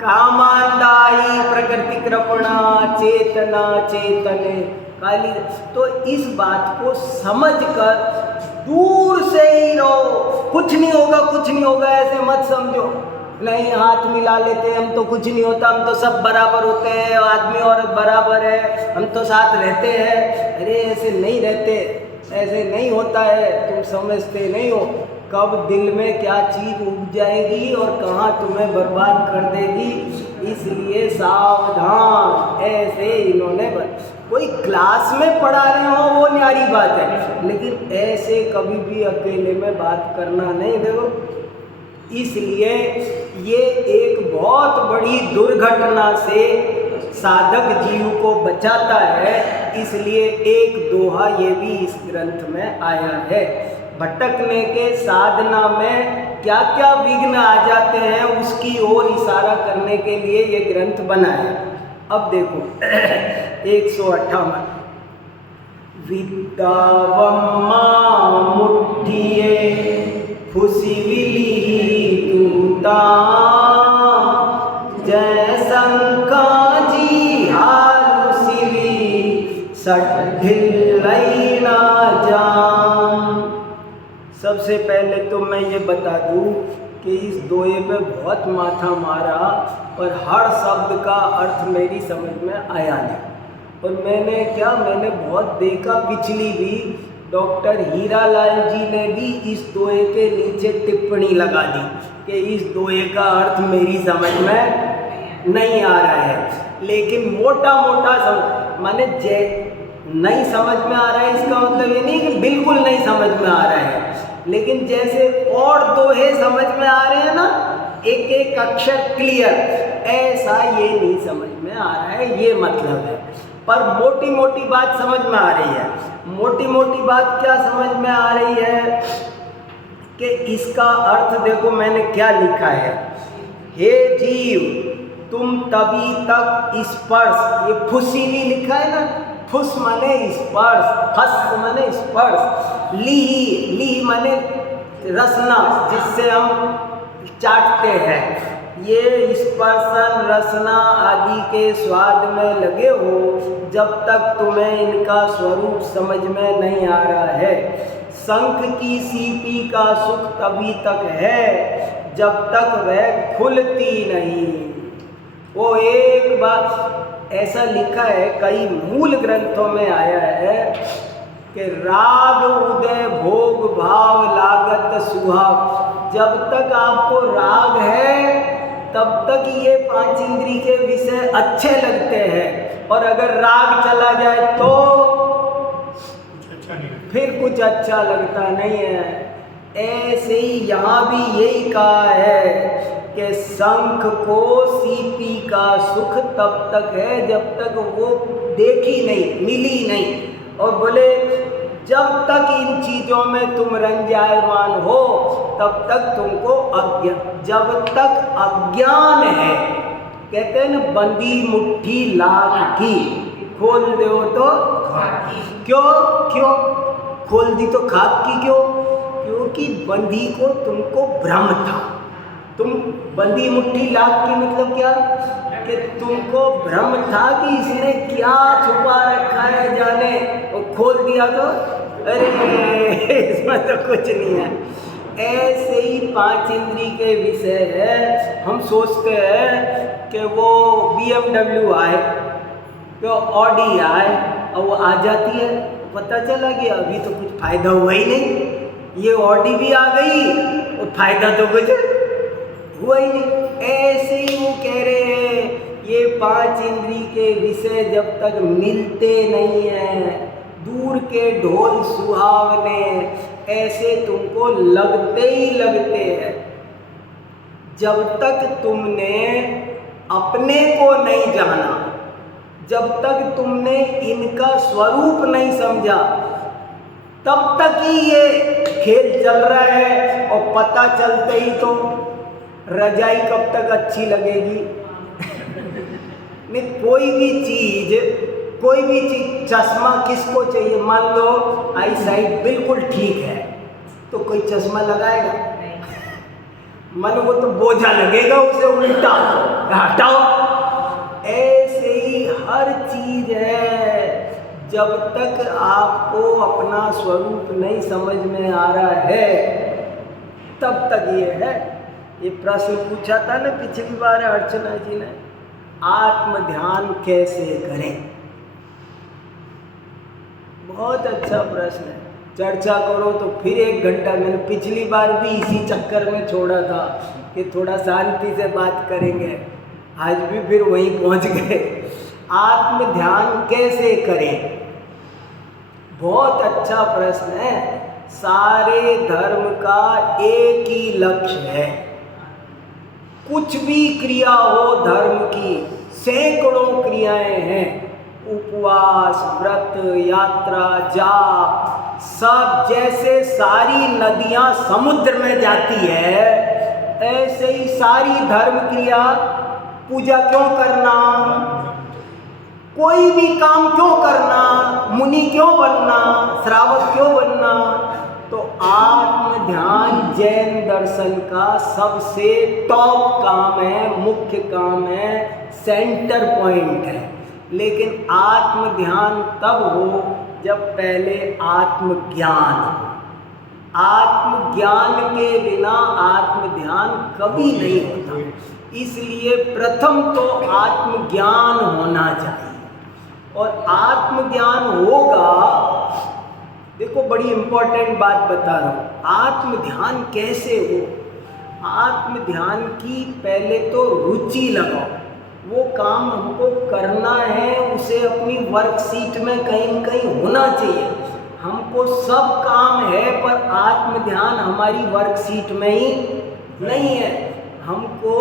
कामांधाई प्रकृति कृपणा चेतना चेतने काली। तो इस बात को समझकर दूर से ही रहो। कुछ नहीं होगा, कुछ नहीं होगा ऐसे मत समझो। नहीं, हाथ मिला लेते हम तो कुछ नहीं होता, हम तो सब बराबर होते हैं, आदमी औरत बराबर है, हम तो साथ रहते हैं। अरे ऐसे नहीं रहते, ऐसे नहीं होता है, तुम समझते नहीं हो। कब दिल में क्या चीज़ उग जाएगी और कहाँ तुम्हें बर्बाद कर देगी। इसलिए सावधान। ऐसे इन्होंने कोई क्लास में पढ़ा रहे हो वो न्यारी बात है, लेकिन ऐसे कभी भी अकेले में बात करना नहीं। देखो, इसलिए ये एक बहुत बड़ी दुर्घटना से साधक जीव को बचाता है। इसलिए एक दोहा ये भी इस ग्रंथ में आया है। भटकने के साधना में क्या क्या विघ्न आ जाते हैं, उसकी ओर इशारा करने के लिए ये ग्रंथ बना है। अब देखो 158, विद्यावम्मा मुठिये फुसिविली तूता जय शंका जी हालुसिवी सड्ढिल्लैना जाम। सबसे पहले तो मैं ये बता दूं कि इस दोहे पे बहुत माथा मारा और हर शब्द का अर्थ मेरी समझ में आया नहीं। और मैंने बहुत देखा, पिछली भी डॉक्टर हीरालाल जी ने भी इस दोहे के नीचे टिप्पणी लगा दी कि इस दोहे का अर्थ मेरी समझ में नहीं आ रहा है। लेकिन मोटा माने नहीं समझ में आ रहा है, इसका मतलब ये नहीं कि बिल्कुल नहीं समझ में आ रहा है, लेकिन जैसे और दोहे समझ में आ रहे हैं ना, एक एक अक्षर क्लियर, ऐसा ये नहीं समझ में आ रहा है, ये मतलब है। पर मोटी मोटी बात समझ में आ रही है। मोटी मोटी बात क्या समझ में आ रही है कि इसका अर्थ देखो मैंने क्या लिखा है। हे जीव, तुम तभी तक स्पर्श, ये फुसीली लिखा है ना, फुस माने स्पर्श, फस माने स्पर्श, ली माने रसना, जिससे हम चाटते हैं। ये स्पर्शन रसना आदि के स्वाद में लगे हो जब तक तुम्हें इनका स्वरूप समझ में नहीं आ रहा है। शंख की सीपी का सुख तभी तक है जब तक वह खुलती नहीं। वो एक बात ऐसा लिखा है, कई मूल ग्रंथों में आया है कि राग उदय भोग भाव लागत सुहाग। जब तक आपको राग है तब तक ये 5 इंद्री के विषय अच्छे लगते हैं, और अगर राग चला जाए तो फिर कुछ अच्छा लगता नहीं है। ऐसे ही यहाँ भी यही कहा है कि शंख को सीपी का सुख तब तक है जब तक वो देखी नहीं, मिली नहीं। और बोले जब तक इन चीज़ों में तुम रंजायमान हो तब तक तुमको जब तक अज्ञान है, कहते हैं ना, बंदी मुट्ठी लाख की, खोल दो तो क्यों खोल दी तो खाक की क्यों? क्योंकि बंदी को तुमको भ्रम था। तुम बंदी मुट्ठी लाख की मतलब क्या कि तुमको भ्रम था कि इसने क्या छुपा रखा है जाने, और खोल दिया तो अरे इसमें तो कुछ नहीं है। ऐसे ही 5 इंद्री के विषय है। हम सोचते हैं कि वो BMW आए, तो ऑडी आए, और वो आ जाती है, पता चला कि अभी तो कुछ फ़ायदा हुआ ही नहीं, ये ऑडी भी आ गई और फ़ायदा तो कुछ हुआ ही नहीं। ऐसे ही वो कह रहे हैं ये 5 इंद्री के विषय जब तक मिलते नहीं हैं, दूर के ढोल सुहावने ऐसे तुमको लगते ही लगते हैं। जब तक तुमने अपने को नहीं जाना, जब तक तुमने इनका स्वरूप नहीं समझा, तब तक ही ये खेल चल रहा है। और पता चलते ही तो रजाई कब तक अच्छी लगेगी नहीं, कोई भी चीज, चश्मा किसको चाहिए? मान लो आई साइट बिल्कुल ठीक है तो कोई चश्मा लगाएगा? मन वो तो बोझा लगेगा, उसे उल्टा हटाओ। ऐसे ही हर चीज है, जब तक आपको अपना स्वरूप नहीं समझ में आ रहा है तब तक ये है। ये प्रश्न पूछा था ना पिछली बार अर्चना जी ने, आत्म ध्यान कैसे करें? बहुत अच्छा प्रश्न है, चर्चा करो तो फिर 1 घंटा। मैंने पिछली बार भी इसी चक्कर में छोड़ा था कि थोड़ा शांति से बात करेंगे, आज भी फिर वहीं पहुंच गए। आत्म ध्यान कैसे करें? बहुत अच्छा प्रश्न है। सारे धर्म का एक ही लक्ष्य है, कुछ भी क्रिया हो धर्म की, सैकड़ों क्रियाएं हैं, उपवास, व्रत, यात्रा, जाप, सब जैसे सारी नदियां समुद्र में जाती है, ऐसे ही सारी धर्म क्रिया। पूजा क्यों करना? कोई भी काम क्यों करना? मुनि क्यों बनना? श्रावक क्यों बनना? तो आत्म ध्यान जैन दर्शन का सबसे टॉप काम है, मुख्य काम है, सेंटर पॉइंट है। लेकिन आत्म ध्यान तब हो जब पहले आत्मज्ञान हो। आत्मज्ञान के बिना आत्मध्यान कभी नहीं होता। इसलिए प्रथम तो आत्मज्ञान होना चाहिए, और आत्मज्ञान होगा। देखो बड़ी इंपॉर्टेंट बात बता रहा हूँ, आत्मध्यान कैसे हो। आत्मध्यान की पहले तो रुचि लगाओ, वो काम हमको करना है, उसे अपनी वर्कशीट में कहीं न कहीं होना चाहिए। हमको सब काम है पर आत्मध्यान हमारी वर्कशीट में ही नहीं है। हमको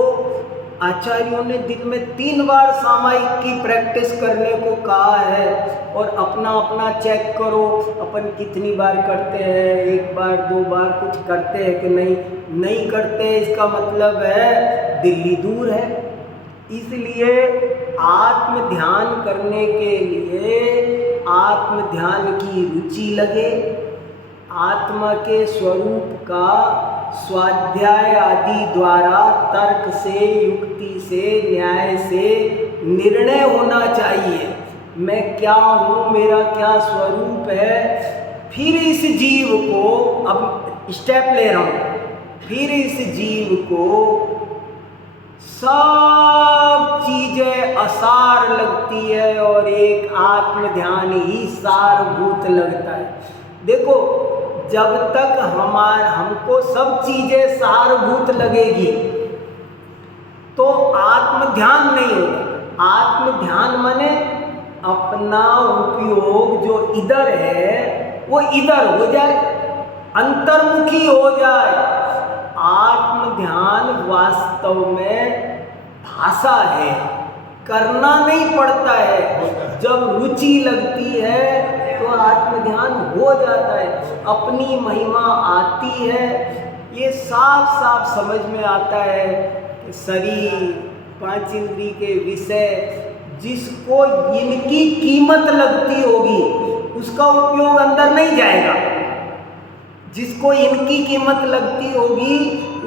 आचार्यों ने दिन में 3 बार सामायिक की प्रैक्टिस करने को कहा है, और अपना अपना चेक करो अपन कितनी बार करते हैं, 1 बार 2 बार कुछ करते हैं कि नहीं करते, इसका मतलब है दिल्ली दूर है। इसलिए आत्म ध्यान करने के लिए आत्मध्यान की रुचि लगे, आत्मा के स्वरूप का स्वाध्याय आदि द्वारा तर्क से, युक्ति से, न्याय से निर्णय होना चाहिए। मैं क्या हूँ, मेरा क्या स्वरूप है। फिर इस जीव को, अब स्टेप ले रहा हूँ, फिर इस जीव को सब चीजें असार लगती है और एक आत्म ध्यान ही सारभूत लगता है। देखो जब तक हमको सब चीजें सारभूत लगेगी तो आत्म ध्यान नहीं होगा। आत्म ध्यान माने अपना उपयोग जो इधर है वो इधर हो जाए, अंतर्मुखी हो जाए। आत्म ध्यान वास्तव में भाषा है, करना नहीं पड़ता है। जब रुचि लगती है तो आत्म ध्यान हो जाता है, अपनी महिमा आती है। ये साफ साफ समझ में आता है कि शरीर, 5 इंद्रिय के विषय, जिसको इनकी कीमत लगती होगी उसका उपयोग अंदर नहीं जाएगा। जिसको इनकी कीमत लगती होगी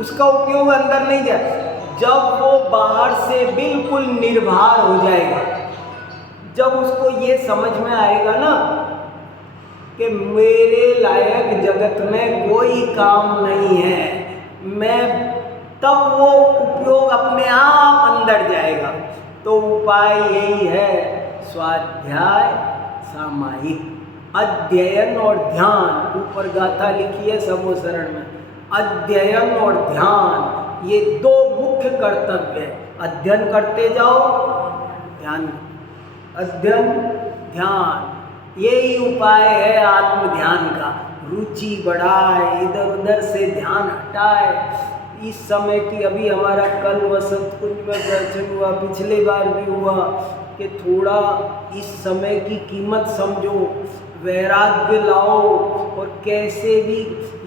उसका उपयोग अंदर नहीं जाएगा। जब वो बाहर से बिल्कुल निर्भर हो जाएगा, जब उसको ये समझ में आएगा ना कि मेरे लायक जगत में कोई काम नहीं है, मैं, तब वो उपयोग अपने आप अंदर जाएगा। तो उपाय यही है, स्वाध्याय, सामायिक, अध्ययन और ध्यान। ऊपर गाथा लिखी है समोसरण में, अध्ययन और ध्यान, ये 2 मुख्य कर्तव्य है। अध्ययन करते जाओ, ध्यान, अध्ययन ध्यान, यही उपाय है आत्म ध्यान का। रुचि बढ़ाए, इधर उधर से ध्यान हटाए। इस समय की, अभी हमारा कल वसंत कुंज में दर्शन हुआ, पिछले बार भी हुआ, कि थोड़ा इस समय की कीमत समझो, वैराग्य लाओ। और कैसे भी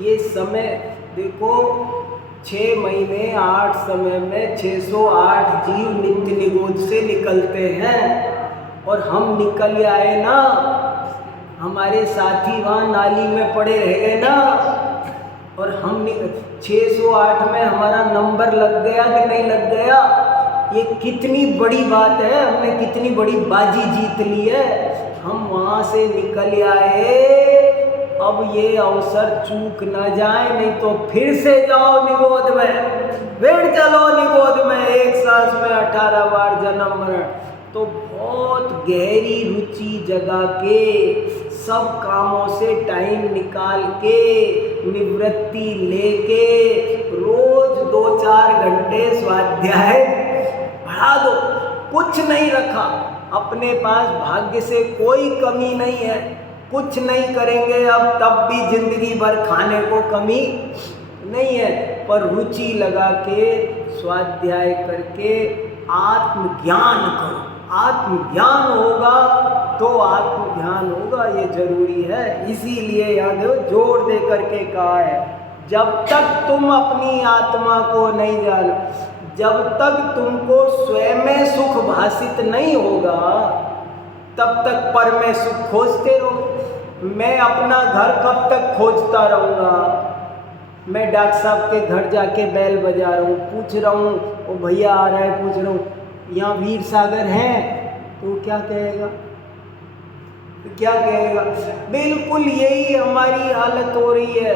ये समय देखो, 6 महीने 8 समय में 608 जीव नित्य निगोद से निकलते हैं, और हम निकल आए ना, हमारे साथी वहाँ नाली में पड़े रह गए ना, और हम 608 में हमारा नंबर लग गया कि नहीं लग गया। ये कितनी बड़ी बात है, हमने कितनी बड़ी बाजी जीत ली है। हम वहाँ से निकल आए, अब ये अवसर चूक ना जाए, नहीं तो फिर से जाओ निगोद में, फिर चलो निगोद में, एक सांस में 18 बार जन्म मरण। तो बहुत गहरी रुचि जगा के, सब कामों से टाइम निकाल के, निवृत्ति लेके, रोज 2-4 घंटे स्वाध्याय बढ़ा दो। कुछ नहीं रखा अपने पास, भाग्य से कोई कमी नहीं है, कुछ नहीं करेंगे अब तब भी जिंदगी भर खाने को कमी नहीं है, पर रुचि लगा के स्वाध्याय करके आत्मज्ञान करो। आत्मज्ञान होगा तो आत्मध्यान होगा, ये जरूरी है। इसीलिए याद जोर दे करके कहा है, जब तक तुम अपनी आत्मा को नहीं जानो, जब तक तुमको स्वयं में सुख भासित नहीं होगा, तब तक पर में सुख खोजते रहो। मैं अपना घर कब तक खोजता रहूँगा? मैं डॉक्टर साहब के घर जाके बैल बजा रहा हूँ, पूछ रहा हूँ, वो भैया आ रहा है, पूछ रहा हूँ यहाँ वीर सागर है, तो क्या कहेगा? क्या कहेगा? बिल्कुल यही हमारी हालत हो रही है।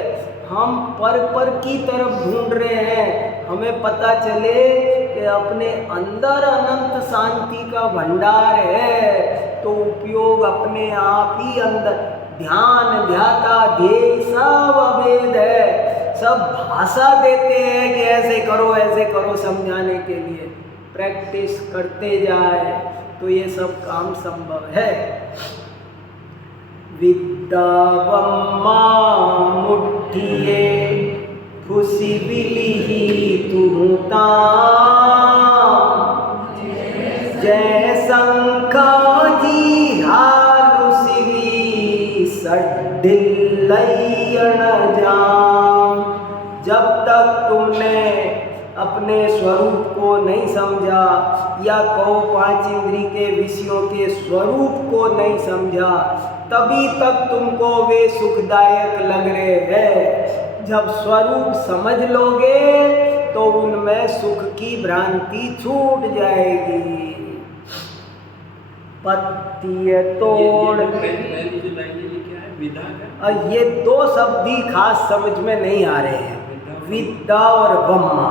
हम पर की तरफ ढूंढ रहे हैं। हमें पता चले कि अपने अंदर अनंत शांति का भंडार है, तो उपयोग अपने आप ही अंदर। ध्यान ध्याता ध्येय सब अभेद है। सब भाषा देते हैं कि ऐसे करो समझाने के लिए। प्रैक्टिस करते जाए तो ये सब काम संभव है। विद्या ब्रह्मा मुठिये फुसिबिलिही तुहुता जय शंखा जी हालुसिवी सड्डिल्लयण जाम। जब तक तुमने अपने स्वरूप को नहीं समझा, या कहो पांच इंद्री के विषयों के स्वरूप को नहीं समझा, तभी तक तुमको वे सुखदायक लग रहे हैं। जब स्वरूप समझ लोगे तो उनमें सुख की भ्रांति छूट जाएगी। पत्ती तोड़ पहली जो लाइन है ये क्या है? विधा का? ये दो शब्द ही खास समझ में नहीं आ रहे हैं, विद्या और ब्रह्मा।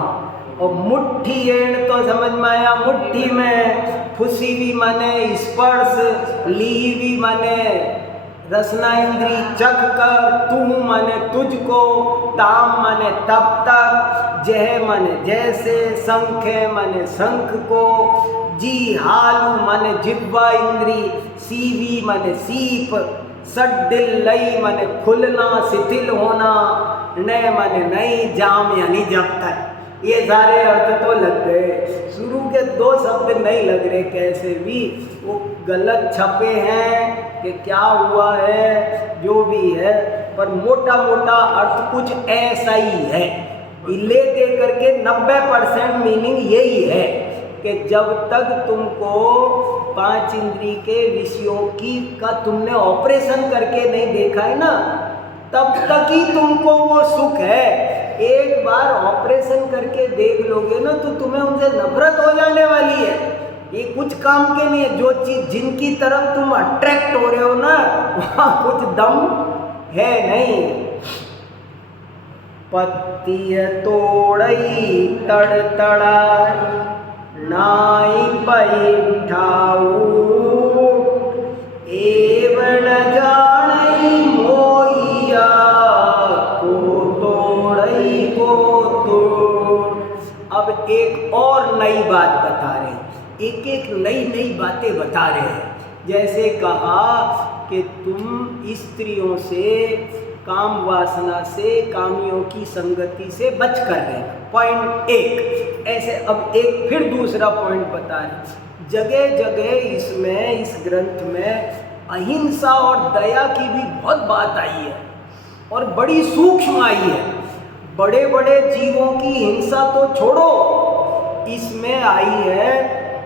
और मुट्ठी एण तो समझ में आया, मुट्ठी में। फुसी भी माने स्पर्श, ली भी माने रसना इंद्री चख कर, तू माने तुझको, ताम माने तब तक, जह माने जैसे, शंखे माने शंख को, जी हालू माने जिह्वा इंद्री, सीवी माने सीप, सड्डिल्लई माने खुलना शिथिल होना, न माने नहीं, जाम यानी जब तक। ये सारे अर्थ तो लग गए, शुरू के दो शब्द नहीं लग रहे कैसे भी, वो गलत छपे हैं कि क्या हुआ है, जो भी है, पर मोटा मोटा अर्थ कुछ ऐसा ही है। ले दे करके 90% मीनिंग यही है कि जब तक तुमको पांच इंद्री के विषयों की का तुमने ऑपरेशन करके नहीं देखा है ना, तब तक ही तुमको वो सुख है। एक बार ऑपरेशन करके देख लोगे ना तो तुम्हें उनसे नफरत हो जाने वाली है। ये कुछ काम के नहीं है। जो चीज जिनकी तरफ तुम अट्रैक्ट हो रहे हो ना, वहाँ कुछ दम है नहीं। पत्ती तोड़ई तड़तड़ा नाई बैठाऊ एवं जाने मोइया को तोड़ई को तोड़। अब एक और नई बात बता रहे हैं, एक एक नई बातें बता रहे हैं। जैसे कहा कि तुम स्त्रियों से, काम वासना से, कामियों की संगति से बच कर रहना, पॉइंट एक। ऐसे अब एक फिर दूसरा पॉइंट बता रहे, जगह जगह इसमें, इस ग्रंथ में अहिंसा और दया की भी बहुत बात आई है और बड़ी सूक्ष्म आई है। बड़े बड़े जीवों की हिंसा तो छोड़ो, इसमें आई है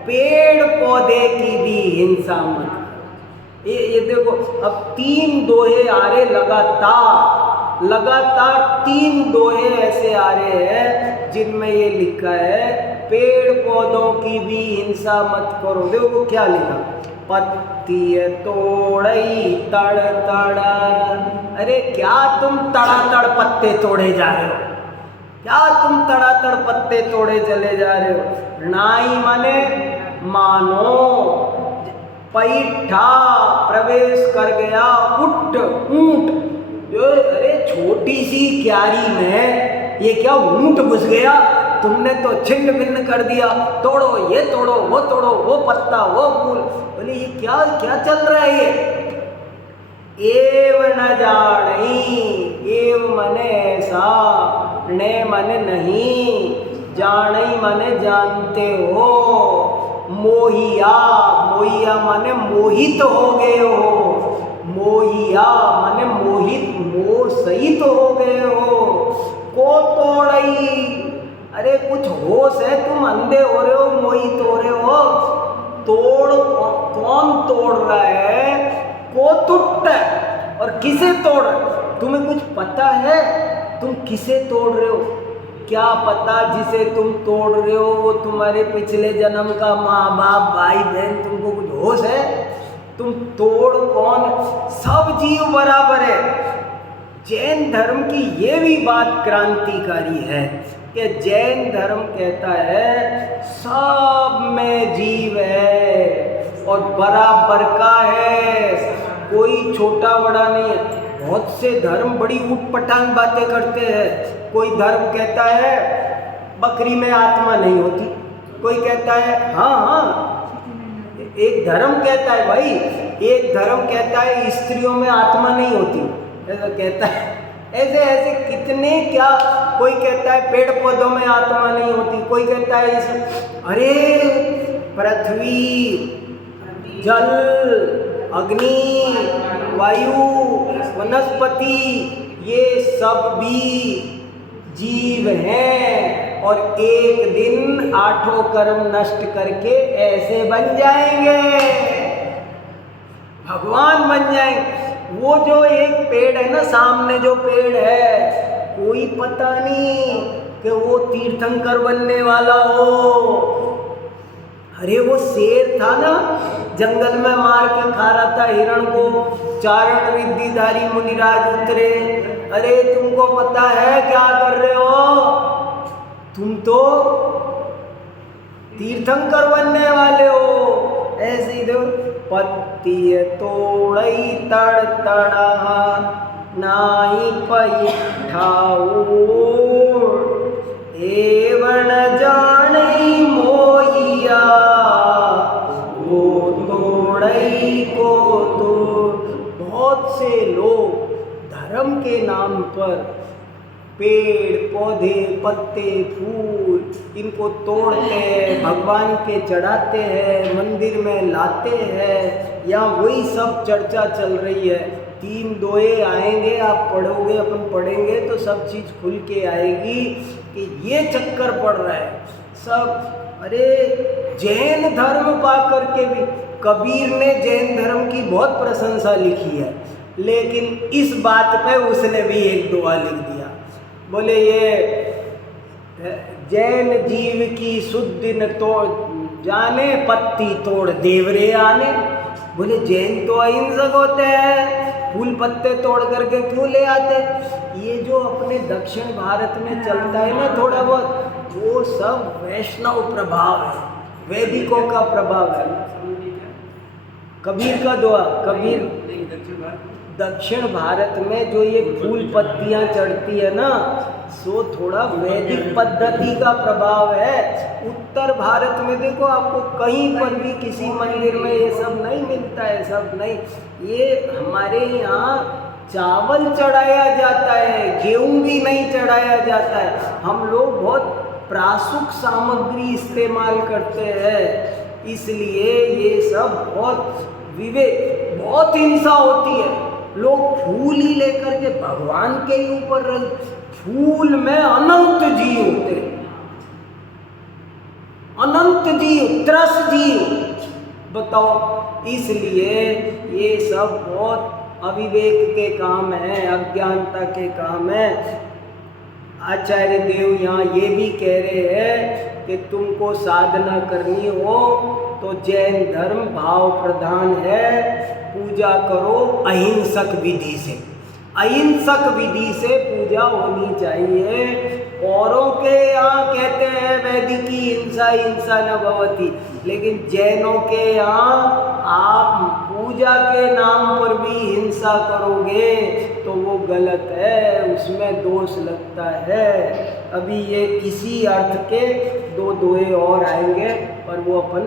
पेड़ पौधे की भी हिंसा मत। ये देखो, अब 3 दोहे आ रहे लगातार 3 दोहे ऐसे आ रहे हैं जिनमें ये लिखा है पेड़ पौधों की भी हिंसा मत करो। देखो क्या लिखा, पत्ती तोड़ई तड़ तड़ा। अरे क्या तुम तड़ातड़ पत्ते तोड़े जा रहे हो? क्या तुम तड़ातड़ पत्ते तोड़े चले जा रहे हो? नाई माने मानो, पैठा प्रवेश कर गया, ऊंट। जो अरे छोटी सी क्यारी में ये क्या ऊंट घुस गया? तुमने तो छिन्न भिन्न कर दिया, तोड़ो ये तोड़ो वो तोड़ो, वो पत्ता वो फूल। बोले ये क्या चल रहा है ये? एव न जानी, एव मने ऐसा, ने मने नहीं, जानी मने जानते हो, मोहिया, मोहिया माने मोहित हो गए हो, मोहिया माने मोहित, मोह सहित हो गए हो। को तोड़ई, अरे कुछ होश है? तुम अंधे हो रहे हो, मोहित हो रहे हो। तोड़ कौन तोड़ रहा है? को टूट, और किसे तोड़? तुम्हें कुछ पता है तुम किसे तोड़ रहे हो? क्या पता जिसे तुम तोड़ रहे हो वो तुम्हारे पिछले जन्म का माँ बाप भाई बहन? तुमको कुछ होश है? तुम तोड़ कौन? सब जीव बराबर है, जैन धर्म की ये भी बात क्रांतिकारी है कि जैन धर्म कहता है सब में जीव है और बराबर का है, कोई छोटा बड़ा नहीं है। बहुत से धर्म बड़ी ऊटपटांग बातें करते हैं। कोई धर्म कहता है बकरी में आत्मा नहीं होती, कोई कहता है हाँ, एक धर्म कहता है भाई, एक धर्म कहता है स्त्रियों में आत्मा नहीं होती, ऐसा कहता है। ऐसे ऐसे कितने क्या, कोई कहता है पेड़ पौधों में आत्मा नहीं होती, कोई कहता है इस अरे पृथ्वी, जल, अग्नि, वायु, वनस्पति, ये सब भी जीव हैं और एक दिन आठों कर्म नष्ट करके ऐसे बन जाएंगे, भगवान बन जाएंगे। वो जो एक पेड़ है ना, सामने जो पेड़ है, कोई पता नहीं कि वो तीर्थंकर बनने वाला हो। अरे वो शेर था ना, जंगल में मार के खा रहा था हिरण को, चारण रिद्धिधारी मुनिराज उतरे, अरे तुमको पता है क्या कर रहे हो, तुम तो तीर्थंकर बनने वाले हो। ऐसे ही दो पत्ती तोड़ई तड़ तड़ा नाई पैठाऊ एवं जाने मोहिया वो तोड़ई को तो। बहुत से लोग धर्म के नाम पर पेड़ पौधे पत्ते फूल इनको तोड़ते हैं, भगवान के चढ़ाते हैं, मंदिर में लाते हैं, या वही सब चर्चा चल रही है। 3 दोहे आएंगे, आप पढ़ोगे, अपन पढ़ेंगे तो सब चीज़ खुल के आएगी कि ये चक्कर पड़ रहा है सब। अरे जैन धर्म पा करके भी कबीर ने जैन धर्म की बहुत प्रशंसा लिखी है, लेकिन इस बात पे उसने भी एक दुआ लिख दिया। बोले ये जैन जीव की सुद्धि न तोड़ जाने, पत्ती तोड़ देवरे आने। बोले जैन तो अहिंसक होते हैं, फूल पत्ते तोड़ करके क्यों ले आते। ये जो अपने दक्षिण भारत में चलता है ना थोड़ा बहुत, वो सब वैष्णव प्रभाव है, वैदिकों का प्रभाव है। कबीर का दुआ, कबीर दक्षिण भारत में जो ये फूल पत्तियां चढ़ती है ना, सो थोड़ा वैदिक पद्धति का प्रभाव है। उत्तर भारत में देखो आपको कहीं पर भी किसी मंदिर में ये सब नहीं मिलता है, सब नहीं। ये हमारे यहाँ चावल चढ़ाया जाता है, गेहूं भी नहीं चढ़ाया जाता है। हम लोग बहुत प्रासुक सामग्री इस्तेमाल करते हैं, इसलिए ये सब बहुत विवेक, बहुत हिंसा होती है। लोग फूल ही लेकर के भगवान के ही ऊपर रख, फूल में अनंत जीव होते, अनंत जीव, त्रस जीव, बताओ। इसलिए ये सब बहुत अविवेक के काम है, अज्ञानता के काम है। आचार्य देव यहाँ ये भी कह रहे हैं कि तुमको साधना करनी हो तो जैन धर्म भाव प्रधान है, पूजा करो अहिंसक विधि से। अहिंसक विधि से पूजा होनी चाहिए। औरों के यहाँ कहते हैं वैदिकी हिंसा हिंसा न भवति, लेकिन जैनों के यहाँ आप पूजा के नाम पर भी हिंसा करोगे तो वो गलत है, उसमें दोष लगता है। अभी ये इसी अर्थ के 2 दोहे और आएंगे और वो अपन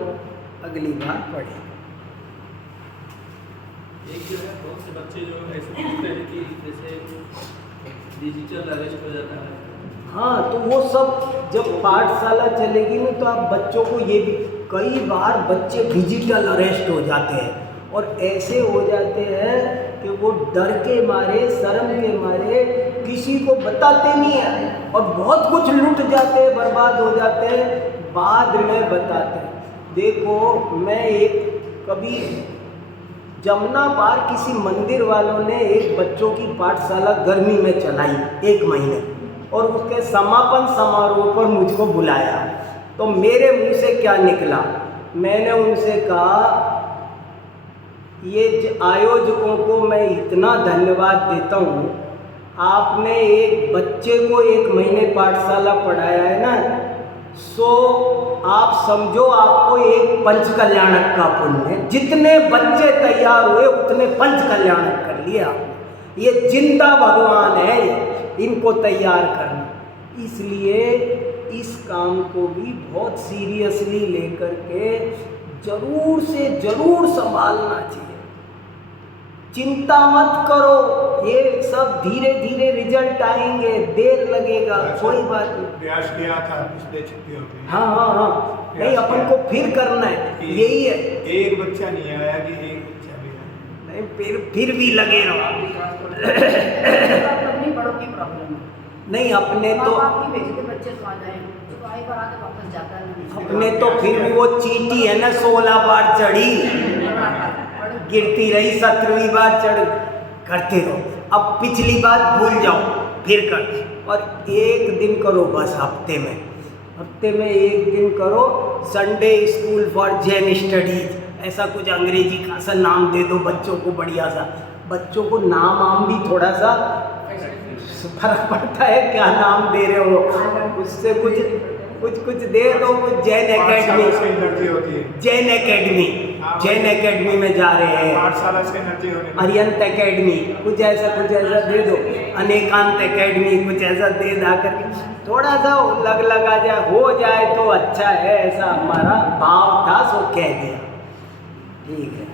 अगली बार पढ़ेंगे। एक जो है बहुत से बच्चे जो ऐसे पूछते हैं कि जैसे डिजिटल अरेस्ट हो जाता है। हाँ, तो वो सब जब पाठशाला चलेगी ना तो आप बच्चों को ये भी, कई बार बच्चे डिजिटल अरेस्ट हो जाते हैं और ऐसे हो जाते हैं कि वो डर के मारे, शर्म के मारे किसी को बताते नहीं हैं और बहुत कुछ लूट जाते हैं, बर्बाद हो जाते हैं, बाद में बताते हैं। देखो मैं एक कभी जमुना पार किसी मंदिर वालों ने एक बच्चों की पाठशाला गर्मी में चलाई 1 महीने, और उसके समापन समारोह पर मुझको बुलाया। तो मेरे मुंह से क्या निकला, मैंने उनसे कहा ये आयोजकों को मैं इतना धन्यवाद देता हूँ आपने एक बच्चे को 1 महीने पाठशाला पढ़ाया है ना, सो आप समझो आपको एक पंच कल्याणक का पुण्य है। जितने बच्चे तैयार हुए उतने पंच कल्याणक कर लिए आपने। ये जिंदा भगवान है, इनको तैयार करना। इसलिए इस काम को भी बहुत सीरियसली लेकर के जरूर से जरूर संभालना चाहिए। चिंता मत करो, ये सब धीरे धीरे रिजल्ट आएंगे, देर लगेगा, कोई बात नहीं। प्रयास किया था पिछले छुट्टियों में। हाँ हाँ हाँ, नहीं अपन को फिर करना है, यही है। एक बच्चा नहीं आया कि एक बच्चा भी आया। नहीं, फिर भी लगे रहो। अपनी बड़ों की प्रॉब्लम है। नहीं अपने तो आपकी भेजते बच्चे तो आ जाए, तो आए पर आते वापस जाता है। अपने तो फिर भी वो चींटी है ना, 16 बार चढ़ी, गिरती रही, 17वीं बार चढ़, करते रहो। अब पिछली बात भूल जाओ, फिर कर। और एक दिन करो बस, हफ्ते में एक दिन करो, Sunday school for Jain studies, ऐसा कुछ अंग्रेजी का सा नाम दे दो बच्चों को, बढ़िया सा। बच्चों को नाम भी थोड़ा सा फर्क पड़ता है क्या नाम दे रहे हो, उससे कुछ दे दो। कुछ जैन एकेडमी, जैन एकेडमी में जा रहे हैं, पाठशाला से एनर्जी होने अरियंत एकेडमी, कुछ ऐसा दे दो, अनेकांत एकेडमी, कुछ ऐसा दे दा करके थोड़ा सा लगा जाए, हो जाए तो अच्छा है। ऐसा हमारा भाव था, सो कह दिया। ठीक है।